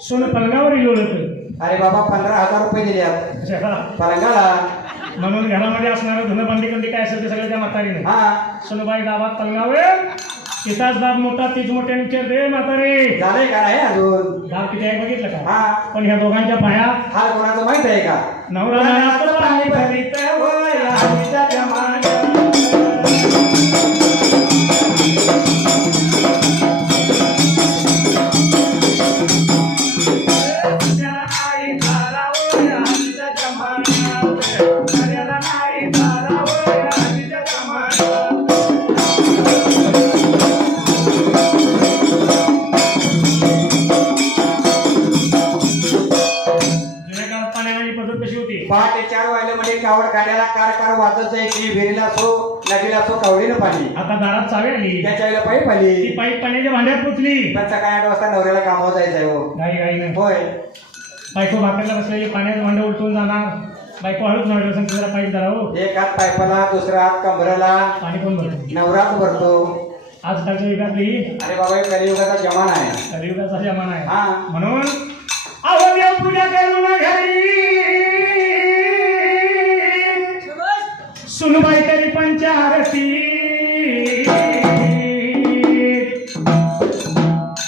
सोनं पलंगावर लोळत अरे बाबा 15,000 रुपये दिल्यात पलंगाला म्हणून घरामध्ये असणारं धनभांडी कंडी काय असेल ते सगळं त्या म्हातारीने हा सोनबाई गावात पलंगावर तिथाच दाब मोठा तीच मोठ्याने विचार दे म्हातारे झालंय का नाही अजून दाब किती आहे बघितलं का हा पण ह्या दोघांच्या पायात हाल कोणाचं माहित आहे का नवरा नवराचं पाणी भरीत होय हल्लीच्या जमान्यात सत्याला नाही थारावं या हल्लीच्या जमान्यात सत्याला नाही थारावं या हल्लीच्या जमान्यात जुन्या काळात पाण्याची पद्धत कशी होती पहाटे 4 वाजल्यामध्ये कावड काढायला कार वाजत जायची विहिरीला असो नदीला असो कावडीनं पाणी आता दारात चावी आली त्याच्या वेळेला पाईप आली ती पाईप पाण्याच्या भांड्यात पोचली पण सकाळी 8 वाजता नवऱ्याला कामावर जायचंय हो घाई घाईनं होय बायको भाकरला बसलेली पाण्याचं भांडं उलटून जाणार बायको हळूच नव्हे सांगते जरा पाईप धरा हो एक हात पाईपाला दुसरा हात कमरेला पाणी पण भरतो नवराच भरतो आजकालच्या युगातली अरे बाबा हे कलियुगाचा जमाना आहे कलियुगाचा जमाना आहे हा म्हणून अवदेव पूजा करून घरी सुनबाई तरी पंचारती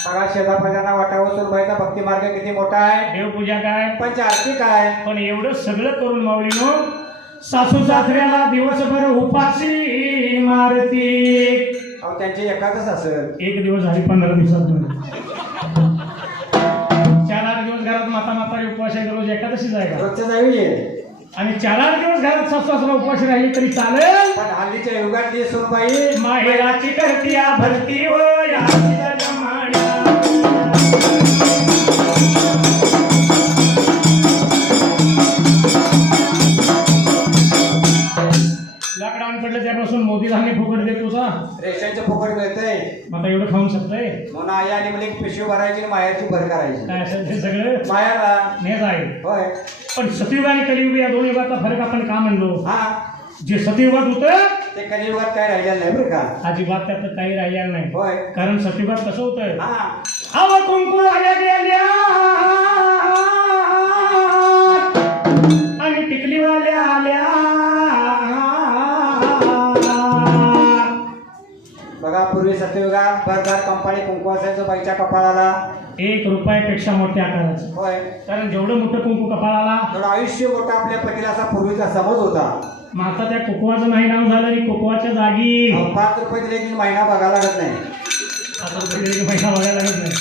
बघा शेजापाजांना वाटावं सुनबाईचा भक्ती मार्ग किती मोठा आहे देवपूजा काय पंचारती काय पण एवढं सगळं करून माऊलीनो सासू सासऱ्याला दिवसभर उपाशी मारती अहो त्यांची एकाच असेल 1 दिवस झाली 15 दिवसात 4-8 दिवस घरात माता म्हातारी उपवास आहे रोज एकादशीच आहे का रोजच्या जावी आणि 4-8 दिवस घरात सासू सासरा उपवास राहिली तरी चालेल पण हल्लीच्या युगातली सुनबाई माहेराची करती भरती हो या पैशाचं फुकट मिळतंय मग आता एवढं खाऊन शकतोय म्हणून आई आणि मुली पिशवी भरायची आणि मायाची भर करायची काय असेल ते सगळं मायाला नेच आहे. होय पण सतयुग आणि कलियुग या दोन युगाचा फरक आपण का म्हणलो? हा जे सतयुगात होतं ते कलियुगात काय राहिलेलं नाही बरं का अजिबात त्यात काही राहिलेलं नाही. होय कारण सतयुगात कसं होतं, हा अव कुंकू आल्या गेल्या आणि टिकलीवाल्या आल्या. बघा पूर्वी सत्ययुगात भरदार कंपाळी कुंकू असायचं बाईच्या कपाळाला 1 रुपयापेक्षा मोठ्या आकाराचं. होय कारण जेवढं मोठं कुंकू कपाळाला थोडं आयुष्य मोठं आपल्या पतीला असा पूर्वीचा समज होता. मग आता त्या कुकवाचं नाही नाव झालं आणि कुकवाच्या जागी 5 रुपये दिले की महिना बघायला लागत नाही. आता पैसा बघायला लागत नाही.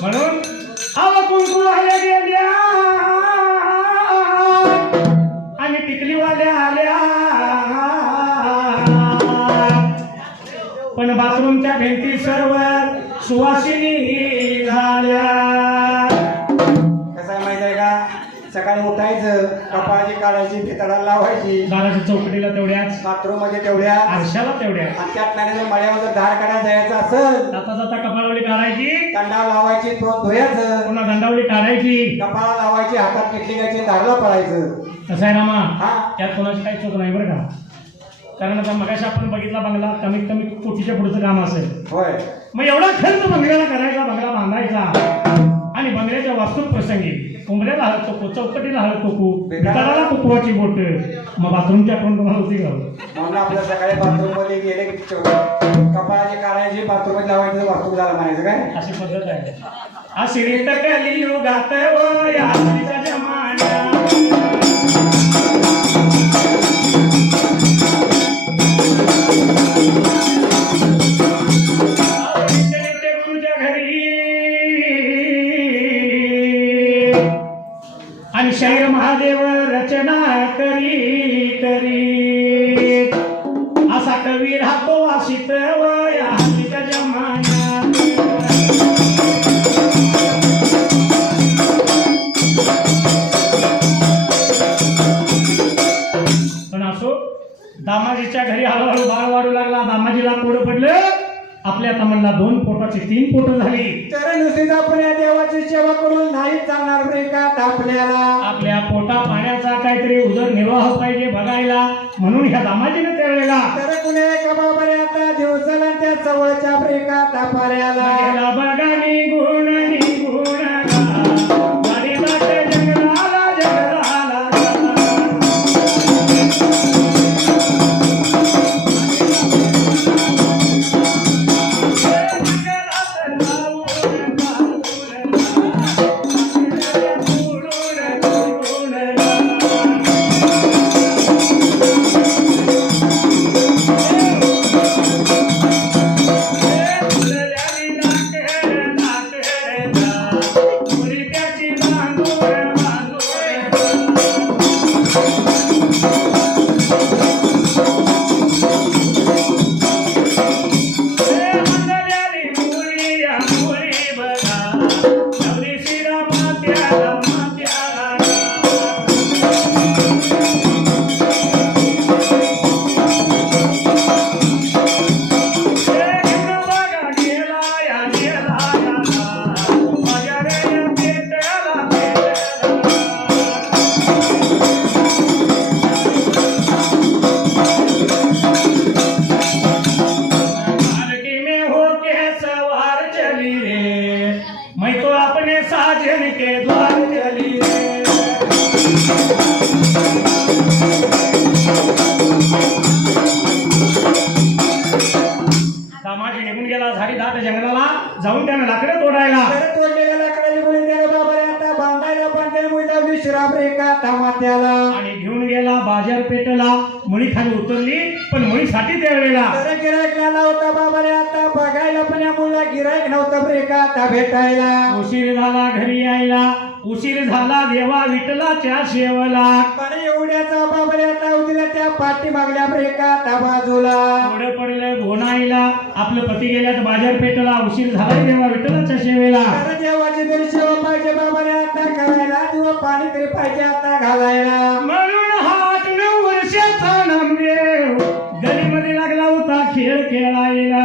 म्हणून अव कुंकू आल्या गेल्या आणि टिकलीवाल्या आल्या. पण बाथरूमच्या भिंती सर्व सुवासिनी झाल्या. कसं आहे माहिती आहे का, सकाळी उठायचं कपाळाची काढायची भितडाला लावायची दाराच्या चौकटीला तेवढ्याच, बाथरूम मध्ये तेवढ्या आरशाला तेवढ्या, आणि त्यात नाही मळ्यावर जर धार काढायला जायचं असेल जाता जाता कपाळावली काढायची, दंडा लावायची तोंड धुयाचं पुन्हा दंडावली काढायची, कपाळा लावायची हातात किटली घ्यायची धारला पळायचं. कसं आहे रामा, हा त्यात कोणाची काही चूक नाही बरं का. कारण आता मगाशी आपण बघितला बंगला कमीत कमी कोटीच्या पुढचं काम असेल. होय मग एवढा खर्च बंगल्याला करायचा, बंगला बांधायचा आणि बंगल्याच्या वास्तू प्रसंगी उंबऱ्याला हळद कोकू, चौकटीला हळद कोकू, भिताडाला कुकवाची बोट, मग बाथरूमची आठवण तुम्हाला होती का? म्हणून आपल्या सकाळी बाथरूम मध्ये गेले की कपाळाची काढायची बाथरूम मध्ये लावायचं वास्तू झाला म्हणायचं काय अशी पद्धत आहे. अशी कलियुगात ओ याचा जमाना गुरुच्या घरी आणि शैर महादेव रचना करी करी असा कवी राहतो वासित वया हल्लीच्या जमान्यात. पण असो, दामाजीच्या घरी हळूहळू बाळ वाढू लागला. दामाजीला पोरं पडलं. आपल्या तमन्ना 2 पोटाची 3 पोटं झाली. तर नुसतीच आपण या देवाची सेवा करून नाही चालणार बरे का आपल्याला. आपल्या पोटा पाण्याचा काहीतरी उदरनिर्वाह पाहिजे बघायला, म्हणून ह्या दामाजीने त्यावेळेला तर कुणे का बाबा आता दिवसाला त्या जवळच्या ब्रेका तापाऱ्याला गेला बघा निघून निघून गाडी जाते जंगलाला जंगलाला. मैं तो अपने साजन के द्वार चली रे. दामाजी निघून गेला झाडी दाट जंगलाला जाऊन त्यानं लाकडं तोडायला. तर तोडलेल्या लाकडाची मुली त्याला बाबा आता बांधायला पण त्याला मुली लावली शिराब रेखा तामात्याला आणि घेऊन गेला बाजारपेठेला. मुळी खाली उतरली, पण मुळीसाठी त्यावेळेला तर गिरायक लागला होता बाबा आता बघायला पण या मुला गिरायक नव्हतं ब्रेका आता भेटायला. उशीर झाला घरी यायला, उशीर झाला देवा विठ्ठलाच्या शेवला. पण एवढ्याचा बाबा आता उद्या त्या पाठी मागल्या ब्रेका त्या बाजूला थोडं पडलं घोणाईला. आपलं पती गेल्यात बाजारपेठेला, उशीर झाला देवा विठ्ठलाच्या शेवेला. तर देवाची तरी सेवा पाहिजे बाबा आता करायला, किंवा पाणी तरी पाहिजे आता घालायला. म्हणून हा 8-9 वर्षाचा नामदेव गलीमध्ये लागला होता खेळ खेळायला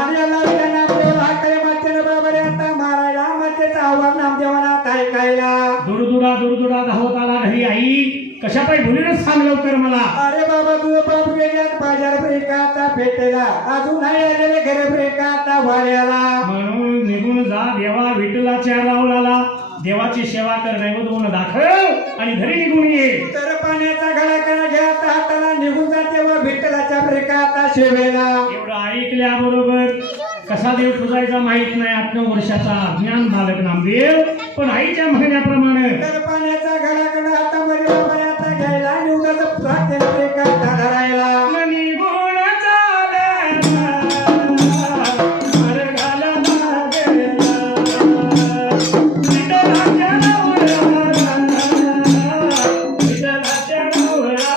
आणि याला विना नामदेवाला हाकले मातेला बरोबर आता मारायला मातेचं आव्हान नामदेवाला काय कायला दुरदुरा धावत आला घरी. आई कशा पाय भुलीनच सांग लवकर मला. अरे बाबा तुझं बाप गेल्यात बाजार ब्रेका आता पेटेला अजून नाही आलेले घरे ब्रेका आता वाड्याला. म्हणून निघून जा देवा विठ्ठलाच्या रावलाला. देवाची सेवा कर नैवेद्य होऊन दाखव आणि घरी निघून ये. तर पाण्याचा घडा करा घ्या आता हाताला निघून जाते व विठ्ठलाच्या ब्रेका आता शेवेला. एवढं ऐकल्याबरोबर कसा देव पूजायचा माहित नाही. 8 वर्षाचा अज्ञान बालक नामदेव पण आईच्या म्हणण्याप्रमाणे तर पाण्याचा घडा करा हातामध्ये बाबा आता घ्यायला निघून जाते ब्रेका आता धरायला. निघून चालला मार्गाला लागला. विठ्ठलाच्या नावाला, विठ्ठलाच्या नावाला.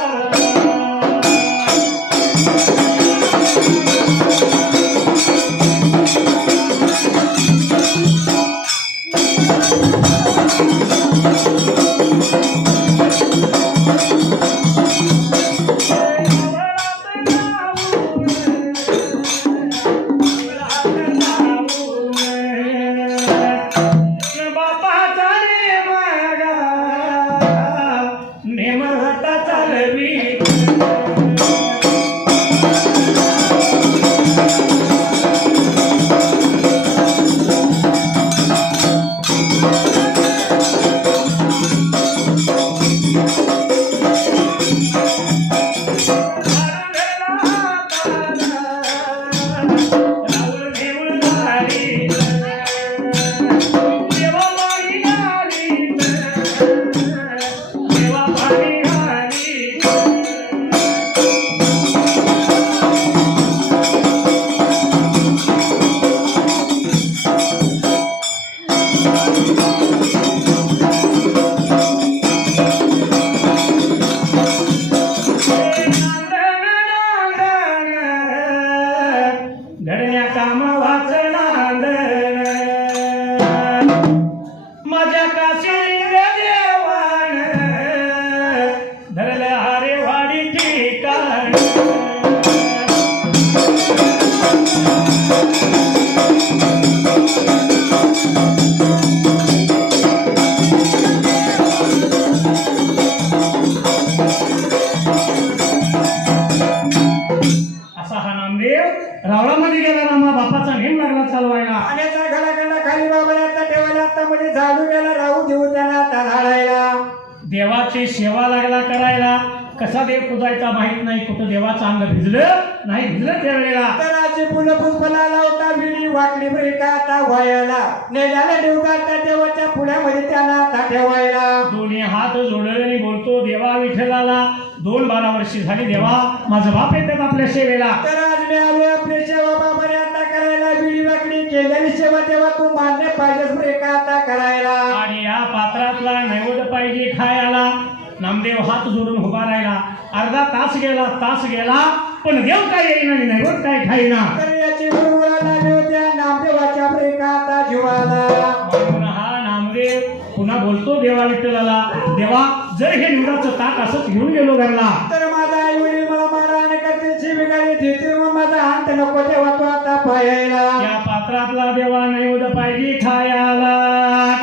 घडण्या काम वाचनांद माझ्या काशीलिंग देवान धरलं हारे वाडी ठिकाण. असा हा नामदेव रावळामध्ये गेला ना मग बापाचा नेम लागला चालवायला. पाण्याचा घडा घडा खाली बाबा आता ठेवायला आता मध्ये झाडू गेला राहू देऊ त्याला आता झाडायला. देवाची सेवा लागला करायला. कसा देव पूजायचा माहित नाही. कुठं देवाचं अंग भिजलं नाही भिजलं त्यावेळेला. तर आजी फुलं पुष्पला लावता विडी वाकली ब्रेका आता व्हायला. नेल्याला देवता आता देवाच्या पुढ्यामध्ये त्याला आता ठेवायला. दोन्ही हात जोडले आणि बोलतो देवा विठ्ठलाला 2-12 वर्षी झाली देवा माझं बाप येतात आपल्या सेवेला. तर आज मी आलो आपली सेवा बाबाने आता करायला. विडी वाकडी केलेली सेवा तेव्हा तू मान्य पाहिजेस ब्रेका आता करायला. आणि या पात्रातला नैवेद्य पाहिजे खायला. नामदेव हात जोडून उभा राहिला. अर्धा तास गेला पण देव काय येईना आणि नैवेद्य काय खाईना. तर याची गुरुला लागली होत्या नामदेवाच्या ब्रेका आता जीवाला. म्हणून हा नामदेव पुन्हा बोलतो देवा विठ्ठलाला देवा जर हे निवडाचं ताक असंच घेऊन गेलो घरला तर माझा आई वडील मला मारहाण करतील शिबिगारी देतील मग माझा अंत नको तेव्हा तू आता पाहायला. या पात्रातला देवा नैवेद्य पाहिजे खायला.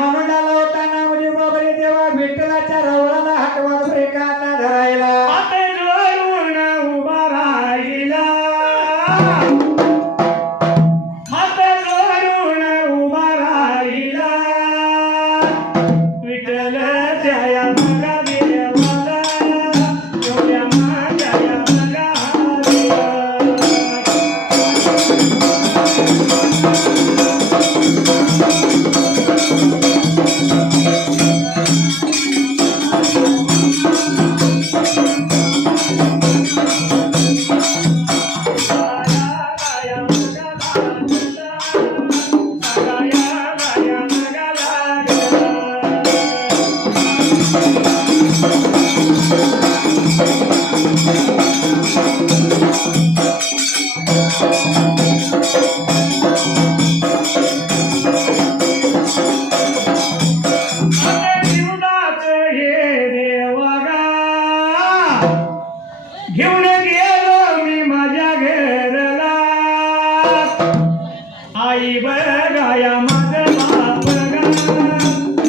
म्हणून आला होता नामदेव बाबरे देवा विठ्ठलाच्या रवळाला हटवत ब्रेका आता धरायला. हात जोडून उभा राहिला. हात जोडून उभा राहिला. विठ्ठल जया मगा देवाला एवढ्या माझ्या मगा देवा. आई बगाया माझ बाप गा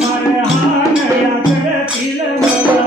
मारहाण या करतील मला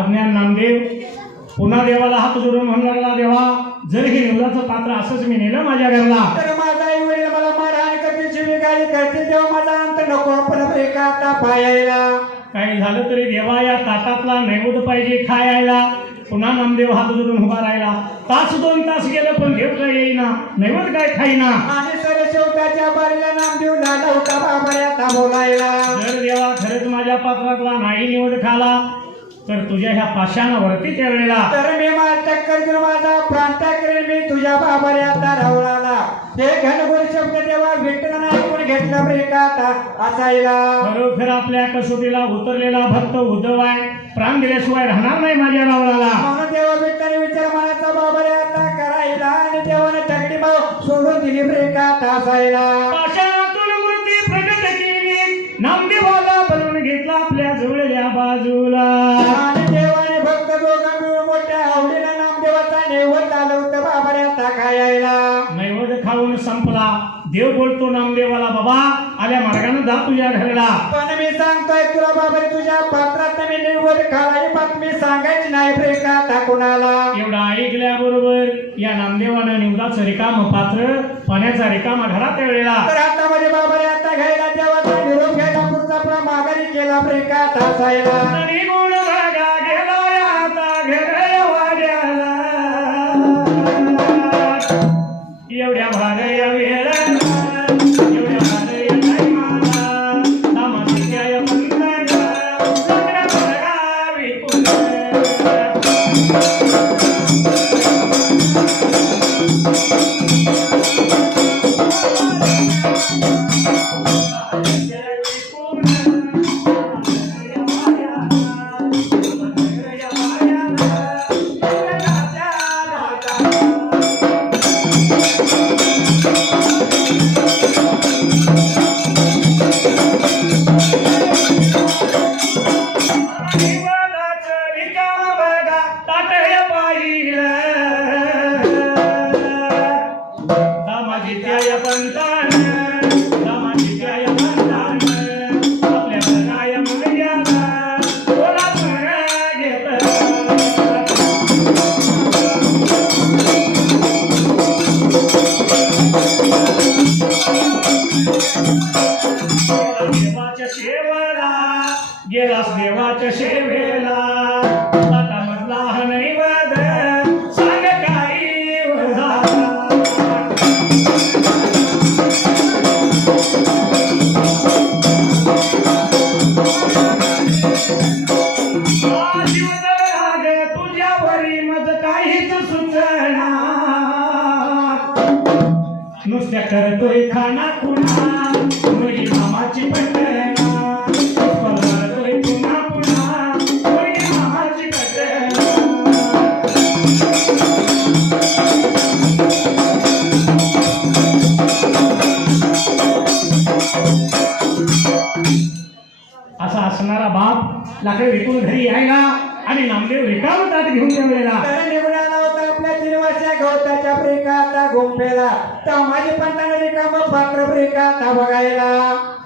अज्ञान नामदेव पुन्हा देवाला हात जोडून म्हणू लागला देवा जर हे निवदाचं पात्र असंच मी नेलं माझ्या घरला तर माझा आई वडील मला मारहाण करते शिवीगाळी करते तेव्हा माझा अंत नको आपण एका आता पायायला काही झालं तरी देवा या ताटातला नैवेद्य पाहिजे खायला पुन्हा नामदेव हात जोडून उभा राहिला तास 2 तास गेलं पण देव काय येईना नैवेद्य काय खाईना आणि सर शेवटाच्या बारीला नामदेव झाला होता बाबा बोलायला जर देवा खरंच माझ्या पात्रातला नाही निवड खाला तर तुझ्या ह्या पाशांवरती त्या वेळेला तर मी माझा कर्ज माझा प्रांत करेन मी तुझ्या बाबाने आता रावळाला हे घनघोर शब्द तेव्हा विठ्ठलाने ऐकून घेतला ब्रेका आता असायला खरोखर आपल्या कसोटीला उतरलेला भक्त उद्धव आहे प्राण दिल्याशिवाय राहणार नाही माझ्या रावळाला म्हणून तेव्हा विठ्ठलाने विचार मनाचा बाबाने आता करायला आणि देवाने दगडी भाव सोडून दिली ब्रेका आता असायला पाशातून मूर्ती प्रगट केली नामदेवाला बनवून घेतला आपल्या जवळल्या बाजूला आणि देवाने भक्त दोघं मिळून मोठ्या आवडीला नामदेवाचा नैवेद्य आलं होतं बाबाने आता खायला नैवेद्य खाऊन संपला देव बोलतो नामदेवाला बाबा आल्या मार्गाने जा तुझ्या घरला पण मी सांगतोय तुला बाबा तुझ्या पात्रात मी नैवेद्य खायला बातमी सांगायची नाही ब्रेका आता कुणाला एवढा ऐकल्याबरोबर या नामदेवानं निवदाचं रिकाम पात्र पाण्याचा रिकामा घरात त्या वेळेला तर आता माझे बाबाने आता घ्यायला देवाचा निरोप घ्यायला पुढचा आपला माघारी केला ब्रेका आता असायला निगुण बघा गेला आता घर वाड्याला एवढ्या भार या वेळा एवढ्या भार या टायमाला दामाच्या या बंधनाला लग्न बघावी गेलास देवाच्या शेवेला आता मधला हा नैवेद्य सांग काही वजा तुझ्यावरी मज काहीच सुचना नुसत्या करतोय खाना खुणा मुली मामाची पटना करतोय पुन्हा पुन्हा मुली मामाची पटना असा असणारा बाप लाकडे विकून घरी यायला आणि नामदेव रिकाम ताट घेऊन त्या वेळेला निघून आला होता आपल्या अशा गवताच्या प्रिकाता गुंफेला तामाजी पंताने रिकाम पात्र प्रिकाता बघायला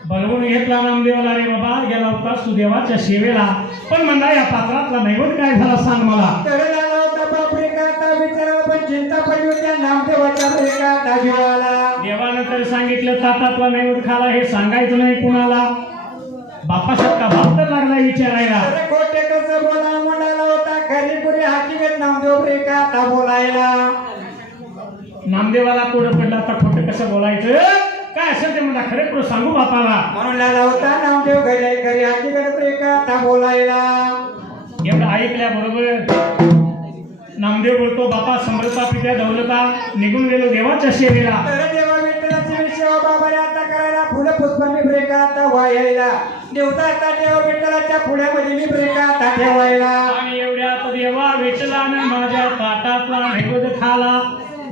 बलवून घेतला नामदेवाला. रे बाबा गेला होतास तू देवाच्या सेवेला, पण म्हणला या पात्रातला नैवेद्य काय झाला सांग मला. तर झाला होता बाप्रिकाता विचाराला, पण चिंता पडली होत्या नामदेवाच्या प्रिकाता जीवाला. देवानं तर सांगितलं ताटातला नैवेद्य खाला हे सांगायचं नाही कुणाला. बापा शक्का भाव तर लागला विचारायला. तर खोटे कसं बोला म्हणाला होता, खरी पुरी हकीकत नामदेव प्रिकाता बोलायला. नामदेवाला पुढे पडला तर खोटं कसं बोलायचं, काय असेल ते मला खरे खरं सांगू बापाला. म्हणून लाला होता नामदेव घरी खरी हकीकत प्रिकाता बोलायला. एवढं ऐकल्याबरोबर नामदेव बोलतो, बापा समृद्धा पित्या दौलता निघून गेलो देवाच्या सेवेला. तर देवा विठ्ठलाची विषय बाबाने आता करायला फुलं पुष्प मी प्रिकाता वायायला. देवता आता देवा विठ्ठलाच्या पुढ्यामध्ये मी प्रिकाता ठेवायला. आणि एवढ्यात देवा विठ्ठलानं माझ्या ताटातला नैवेद्य खाला.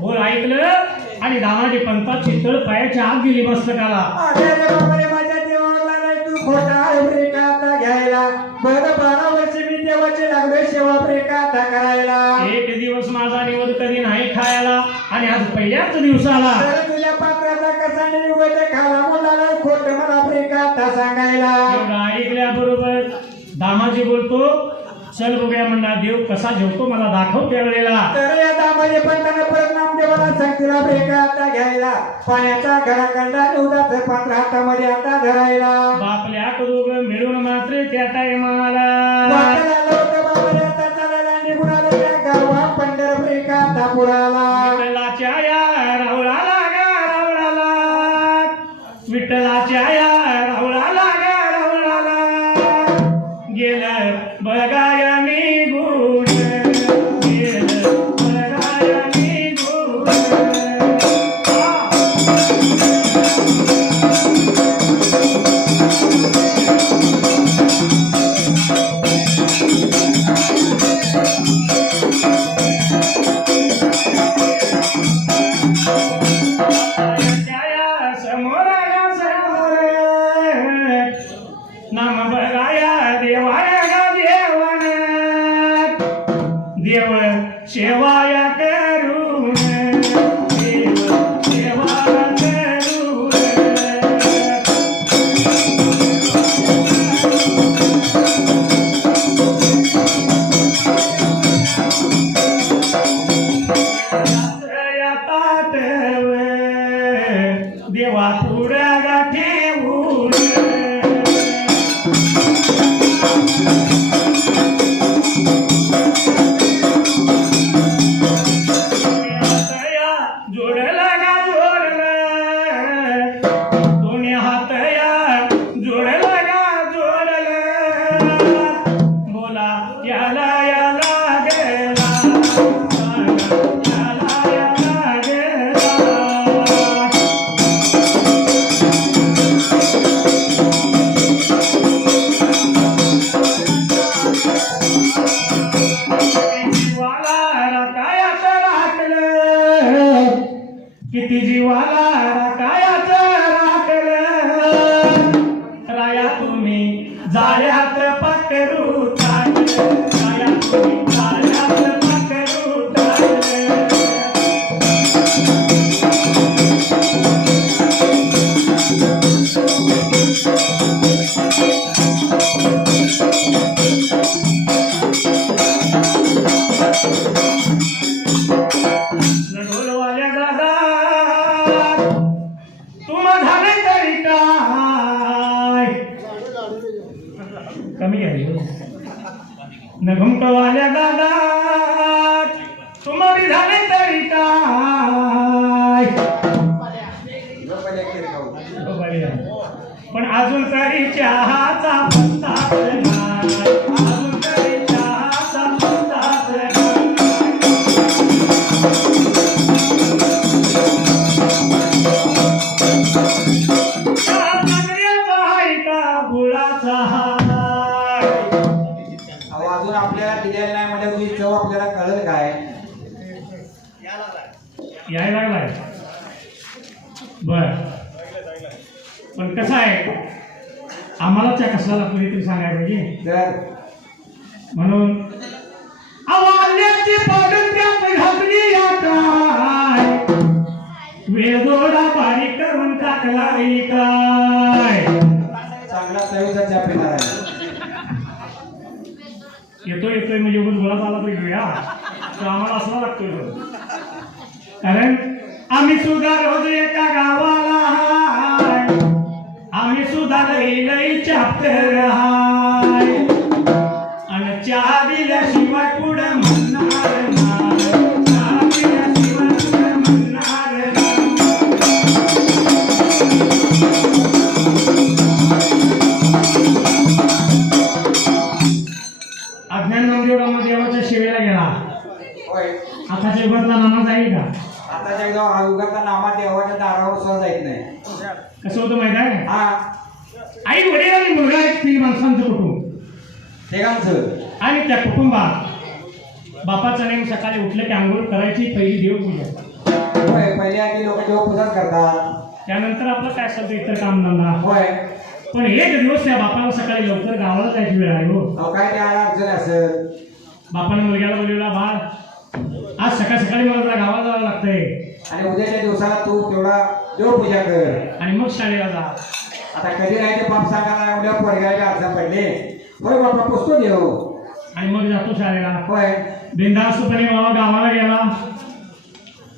बोल ऐकलं आणि दामाजी पंताची तळ पायाच्या आत गेली मस्तकाला. अरे बाबाने माझ्या देवाला नाही तू खोटा प्रिकाता घ्यायला. बरं 12 वर्ष मी देवाची लागलोय सेवा प्रिकाता करायला. एक दिवस माझा निवड कधी नाही खायला आणि आज पहिल्याच दिवसाला तर तुझ्या पात्राचा कसा निवड खाला मुलाला खोट मला प्रिकाता सांगायला. एवढं ऐकल्याबरोबर दामाजी बोलतो, चल बघूया म्हणला देव कसा जेवतो मला दाखव त्यावेळेला. तर या दामाजी पंतानं परत नामदेवाला सांगतीला प्रिकाता घ्यायला. पाण्याचा घराखंडा निवदाचं पात्र हातामध्ये आता धरायला. बापल्या दोघं मिळून मात्र त्या टायमाला वाटेला आलं होतं बाबाने आता चालायला निघून आलं त्या गावा पंढर प्रिकाता पुराला. विठ्ठलाच्या या रावळाला गा रावळाला, विठ्ठलाच्या या रावळाला गा रावळाला गेलं बघाया निघून, गेलं बघाया निघून. नाम बघाया देवाया गा देवन, देव शेवाया करून, देव शेवाया करून. या ताटव देवा पुढ्या गाठेऊन, जोडला गा जोडला दोन्ही हात या जोडला गा जोडला. बोला याला याला गेला, याला याला गेला. किती जीवाला राखायाच राखलं, राया तुम्ही जाळ्यात पाकरू टाकलं, राया तुम्ही जाळ्यात पाकरू टाकलं. ढोलवाल्या दादा तुम झाले तरी काय कमी आहे न घुमटवाल्या दादा तुम बी झाले तरी काय. पण अजून तरी चहाचा पत्ताच नाही, अजून तरी चहाचा पत्ताच नाही. अजून आपल्याला दिलेलं नाही म्हणजे तुझी चव आपल्याला कळेल काय. यायला लागलाय बर. पण कसं आहे आम्हाला त्या कशाला कुणीतरी सांगायला पाहिजे. तर म्हणून आवाल्याची पाडून त्यात घातली यात वेळदोडा बारीक करून टाकलाय काय. चांगला चवीचा चहा पिणार आहे. येतोय म्हणजे उगाच गोळात आला तर घेऊया, तर आम्हाला असला लागतोय तो. कारण आम्ही सुद्धा रोज एका गावाला हाय, आम्ही सुद्धा लई चॅप्टर हाय, आणि चहा दिल्याशिवाय पुढं म्हणणार नाही, चहा दिल्याशिवाय पुढं म्हणणार नाही. अज्ञान नामदेव रामदेवाच्या शिवेला गेला. होय, आताच्या युगातला नामा जाईल का? आताच्या युगातला नामा देवाच्या दारावर सुद्धा जात नाही. कसं होतं माहिती आहे? हा, आई वडील आणि मुलगा एक 3 माणसांचं कुटुंब, तिघांचं. आणि त्या कुटुंबात बापाचा नेम सकाळी उठले की आंघोळ करायची, पहिली देवपूजा. होय, पहिले आधी लोक देवपूजाच करतात. त्यानंतर आपलं काय असेल ते इतर कामधंदा. होय, पण एक दिवस त्या बापाला सकाळी लवकर गावाला जायची वेळ आली हो. अहो काय त्या अडचण असं. बापाने मुलग्याला बोलवला, बाळ आज सकाळी मला जरा गावाला जावं लागतंय, आणि उद्याच्या दिवसाला तू तेवढा देवपूजा कर, आणि मग शाळेला जा. आता कधी नाही ते बाप सांगायला एवढ्या पोरग्याला अडचण पडले. होय बाबा, पुसतो देव. आणि मग जातो शाळेला. होय, बिनधास्तपणे बाबा गावाला गेला.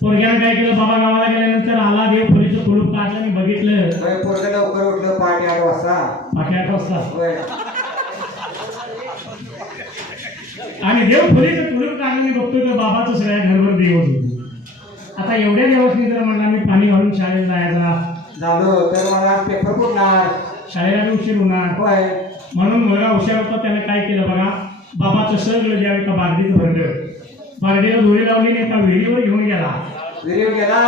पोरग्यानं काय केलं, बाबा गावाला गेल्यानंतर आला, देव खोलीचं कुलूप काढलं आणि बघितलं. होय, पोरगं लवकर उठलं पहाटे 8 वाजता. पहाटे 8 वाजता. होय, आणि देव खोलीचं कुलूप काढलं आणि बघतोय तर बाबाचं सगळ्या घरभर देव होतो. आता एवढ्या दिवसनी जर म्हणला मी पाणी घालून शाळेत जायचा झालं तर मला पेपर फुटणार. शाळेला बी उशीर होणार. होय, म्हणून मुलगा हुशार होता, त्याने काय केलं बघा, बाबाचं सगळं ज्यावेळी एका बादलीत भरलं, बार्डीला दोरी लावलेली एका विहिरीवर घेऊन गेला. विहिरीवर गेला,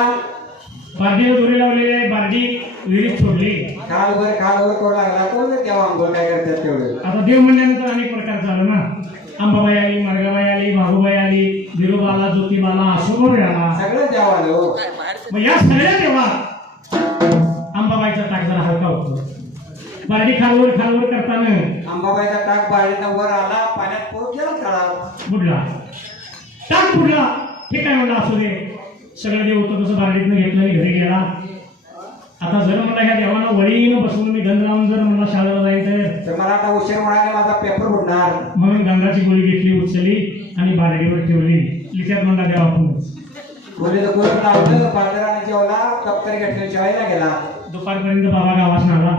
बार्डीला दोरी लावलेली बार्डी विहिरीत सोडली. खालवर करू लागला. कोण तेव्हा आंघोळ काय करतात तेवढं. आता देव म्हणल्यानंतर अनेक प्रकार झालं ना. अंबाबाई आली, मरगाबाई आली, भागूबाई आली, बिरोबाला, ज्योतिबाला, अशोकबाई आला. सगळं देव आलं हो. मग या सगळ्या देवात अंबाबाईचा टाक जरा हलका होतो. बार्डी खालवर करताना अंबाबाईचा टाक बाळीनं वर आला, पाण्यात पोट गेला तळात. बुडला. टाक बुडला. ठीक आहे म्हणलं, असू दे. सगळं देव होतं तसं बार्डीतनं घेतलं आणि घरी गेला. आता जर मला ह्या देवानं वळीनं बसवून मी गंध लावून जर मला शाळेला जायचं तर मला आता उशीर म्हणाले, माझा पेपर फुटणार. म्हणून गंधाची गोळी घेतली, उचलली आणि बार्डीवर ठेवली. लिख्यात म्हणला देवा आपण खोलीचं कुलूप लावलं, बाजाराने जेवला, दप्तर घेतलं, शाळेला गेला. दुपारपर्यंत बाबा गावात आला.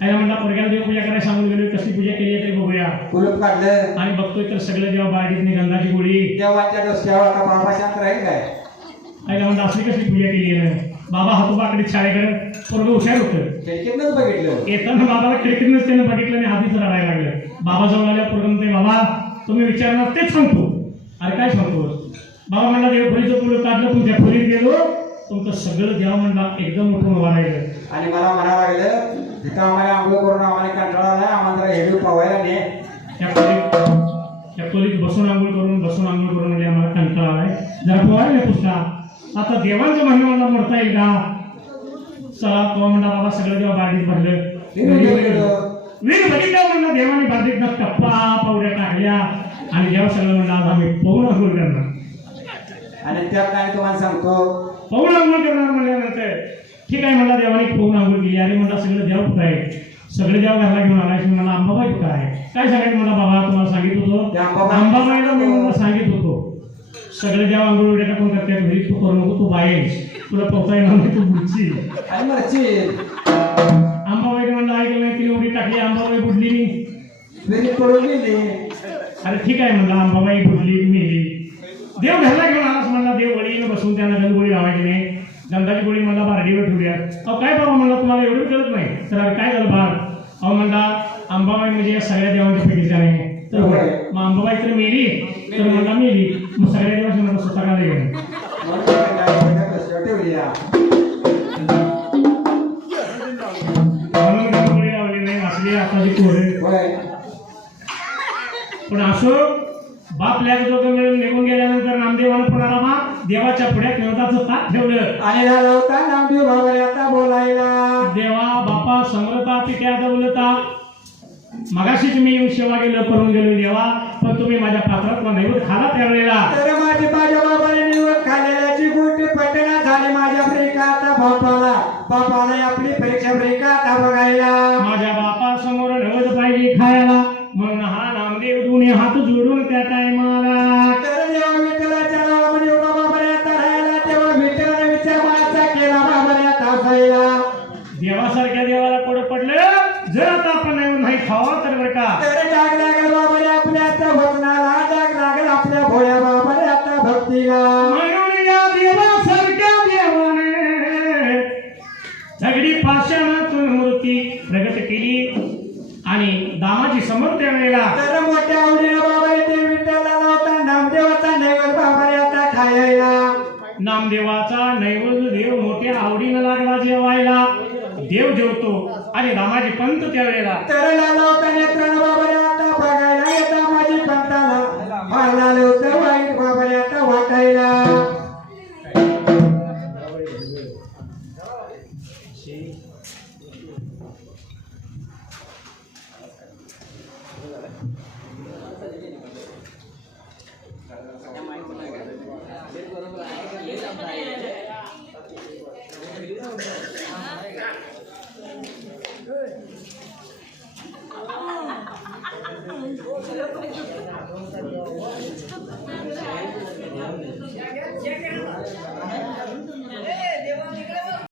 आयला म्हणला, पोरग्याला देवपूजा करायला सांगून गेलो, कसली पूजा केली आहे ते बघूया. कुलूप काढलं आणि बघतोय तर सगळं देव बार्डीतनी गंधाची गोळी. देवाच्या डोसक्यावर. आता बाबा शांत राहील काय? आयला म्हणलं, असली कसली पूजा केली आहे ना. बाबा हातोबाकडे शाळेकडे पोरगं हुशार होतं. खिडकीतनंच बघितलं. येताना बाबाला खिडकीतूनच त्यानं बघितलं आणि हातीच रडायला लागलं. बाबा जवळ आल्या, पोरगं म्हणते, बाबा तुम्ही विचारणार तेच सांगतो. अरे काय सांगतो? बाबा म्हणला, देव खोलीचं कुलूप काढलं, तुमच्या खोलीत गेलो, तुमचं सगळं देव म्हणला एकदम उठून उभा राहिलं. आणि मला म्हणावं लागलं, तिथं आम्हाला आंघोळ करून आम्हाला कंटाळा आलाय, आम्हाला जरा हेडू पावायला ने. त्या खोलीत बसून आंघोळ करून म्हणजे आम्हाला कंटाळा आलाय, जरा पोहायला पुसला. आता देवांचं म्हणणं मला मोडता येईल का? चला तो म्हणला, बाबा सगळं देव बार्डीत भरलं. वीर बघितलं म्हणलं, देवाने बार्डीतनं कप्पा पावड्या टाकल्या आणि देव सगळं म्हणलं, आज आम्ही पौन आंघोळ करणार. आणि त्यात काय तुम्हाला सांगतो, पौन आंघोळ करणार म्हणल्यानंतर ठीक आहे म्हणला, देवाने पौन आंघोळ केली. अरे म्हणला, सगळं देव कुठं आहे? सगळे देव घरला घेऊन आलाय. म्हणला, अंबाबाई कुठं आहे? काय सांगायचं म्हणला, बाबा तुम्हाला सांगित होतो, अंबाबाईला मी म्हणून सांगित होतो, सगळे देव आंघोळ उड्या टाकून करतात, घरी तू करू नको, तू बाहेर तुला पोहता येणार नाही, तू बुडची. आणि मरची अंबाबाई म्हणलं, ऐकलं नाही, तिने उडी टाकली, अंबाबाई बुडली, विहिरीत पडून गेली. अरे ठीक आहे म्हणला, अंबाबाई बुडली, मेली. देव घरला घेऊन आलास म्हणला, देव वडीनं बसून त्यांना गंधगोळी लावायची नाही. गंधाची गोळी म्हणला बार्डीवर ठेवूया. अहो काय बाबा म्हणला, तुम्हाला एवढं कळत नाही. तर अरे काय झालं बाळ? अहो म्हणला, अंबाबाई म्हणजे या सगळ्या देवांची पैकीच आहे. तर मग अंबाबाई तर मेली, तर म्हणला मेली, मग सगळ्या देवाची म्हणला स्वतः का नाही गेलं. म्हणून गंधगोळी लावली नाही, वाचली आताची पोरं. पण असो बाप लेक दोघं मिळून निघून गेल्यानंतर नामदेवानं पुन्हा बाप देवाच्या पुढ्या केवताचं ताट ठेवलं. आणि झाला होता नामदेव भावाने आता बोलायला, देवा बापा समृता पित्या दौलता, मगाशीच मी येऊन सेवा करून गेलो देवा, पण तुम्ही माझ्या पात्रातला नैवेद्य खाला त्यावेळेला. तर माझ्या बाबाने निवड खाल्ल्याची गोष्ट पटना झाली माझ्या प्रियंका आता बापाला आपली परीक्षा प्रियंका आता बघायला माझ्या बापासमोर नवद पाहिजे खायला म्हणून हा नामदेव दोन्ही हात जोडून त्या टायमाला तर जेव्हा विठ्ठलाच्या नावामध्ये उभा बाबाने आता राहायला तेव्हा विठ्ठलाने विचार माझा केला बाबाने आता असायला देवासारख्या देवाला कोड पडलं जर आता आपण नाही खावा तर बरं का तर डाग लागल बाबाने आपल्या आता वचनाला डाग लागल आपल्या भोळ्या बाबाने आता भक्तीला म्हणून या देवासारख्या देवाने दगडी पाषाणातून मूर्ती प्रगट केली आणि दामाजी समोर त्या वेळेला तर मोठ्या आवडीनं बाबाने ते विठ्ठलाला होता नामदेवाचा नैवेद्य बाबाने आता खायला नामदेवाचा नैवेद्य देव मोठ्या आवडीनं लागला जेवायला देव जेवतो आणि दामाजी पंत त्या वेळेला तर लाला होता नेत्रानं बाबाने आता बघायला येता माझी पंताला फार लाल होतं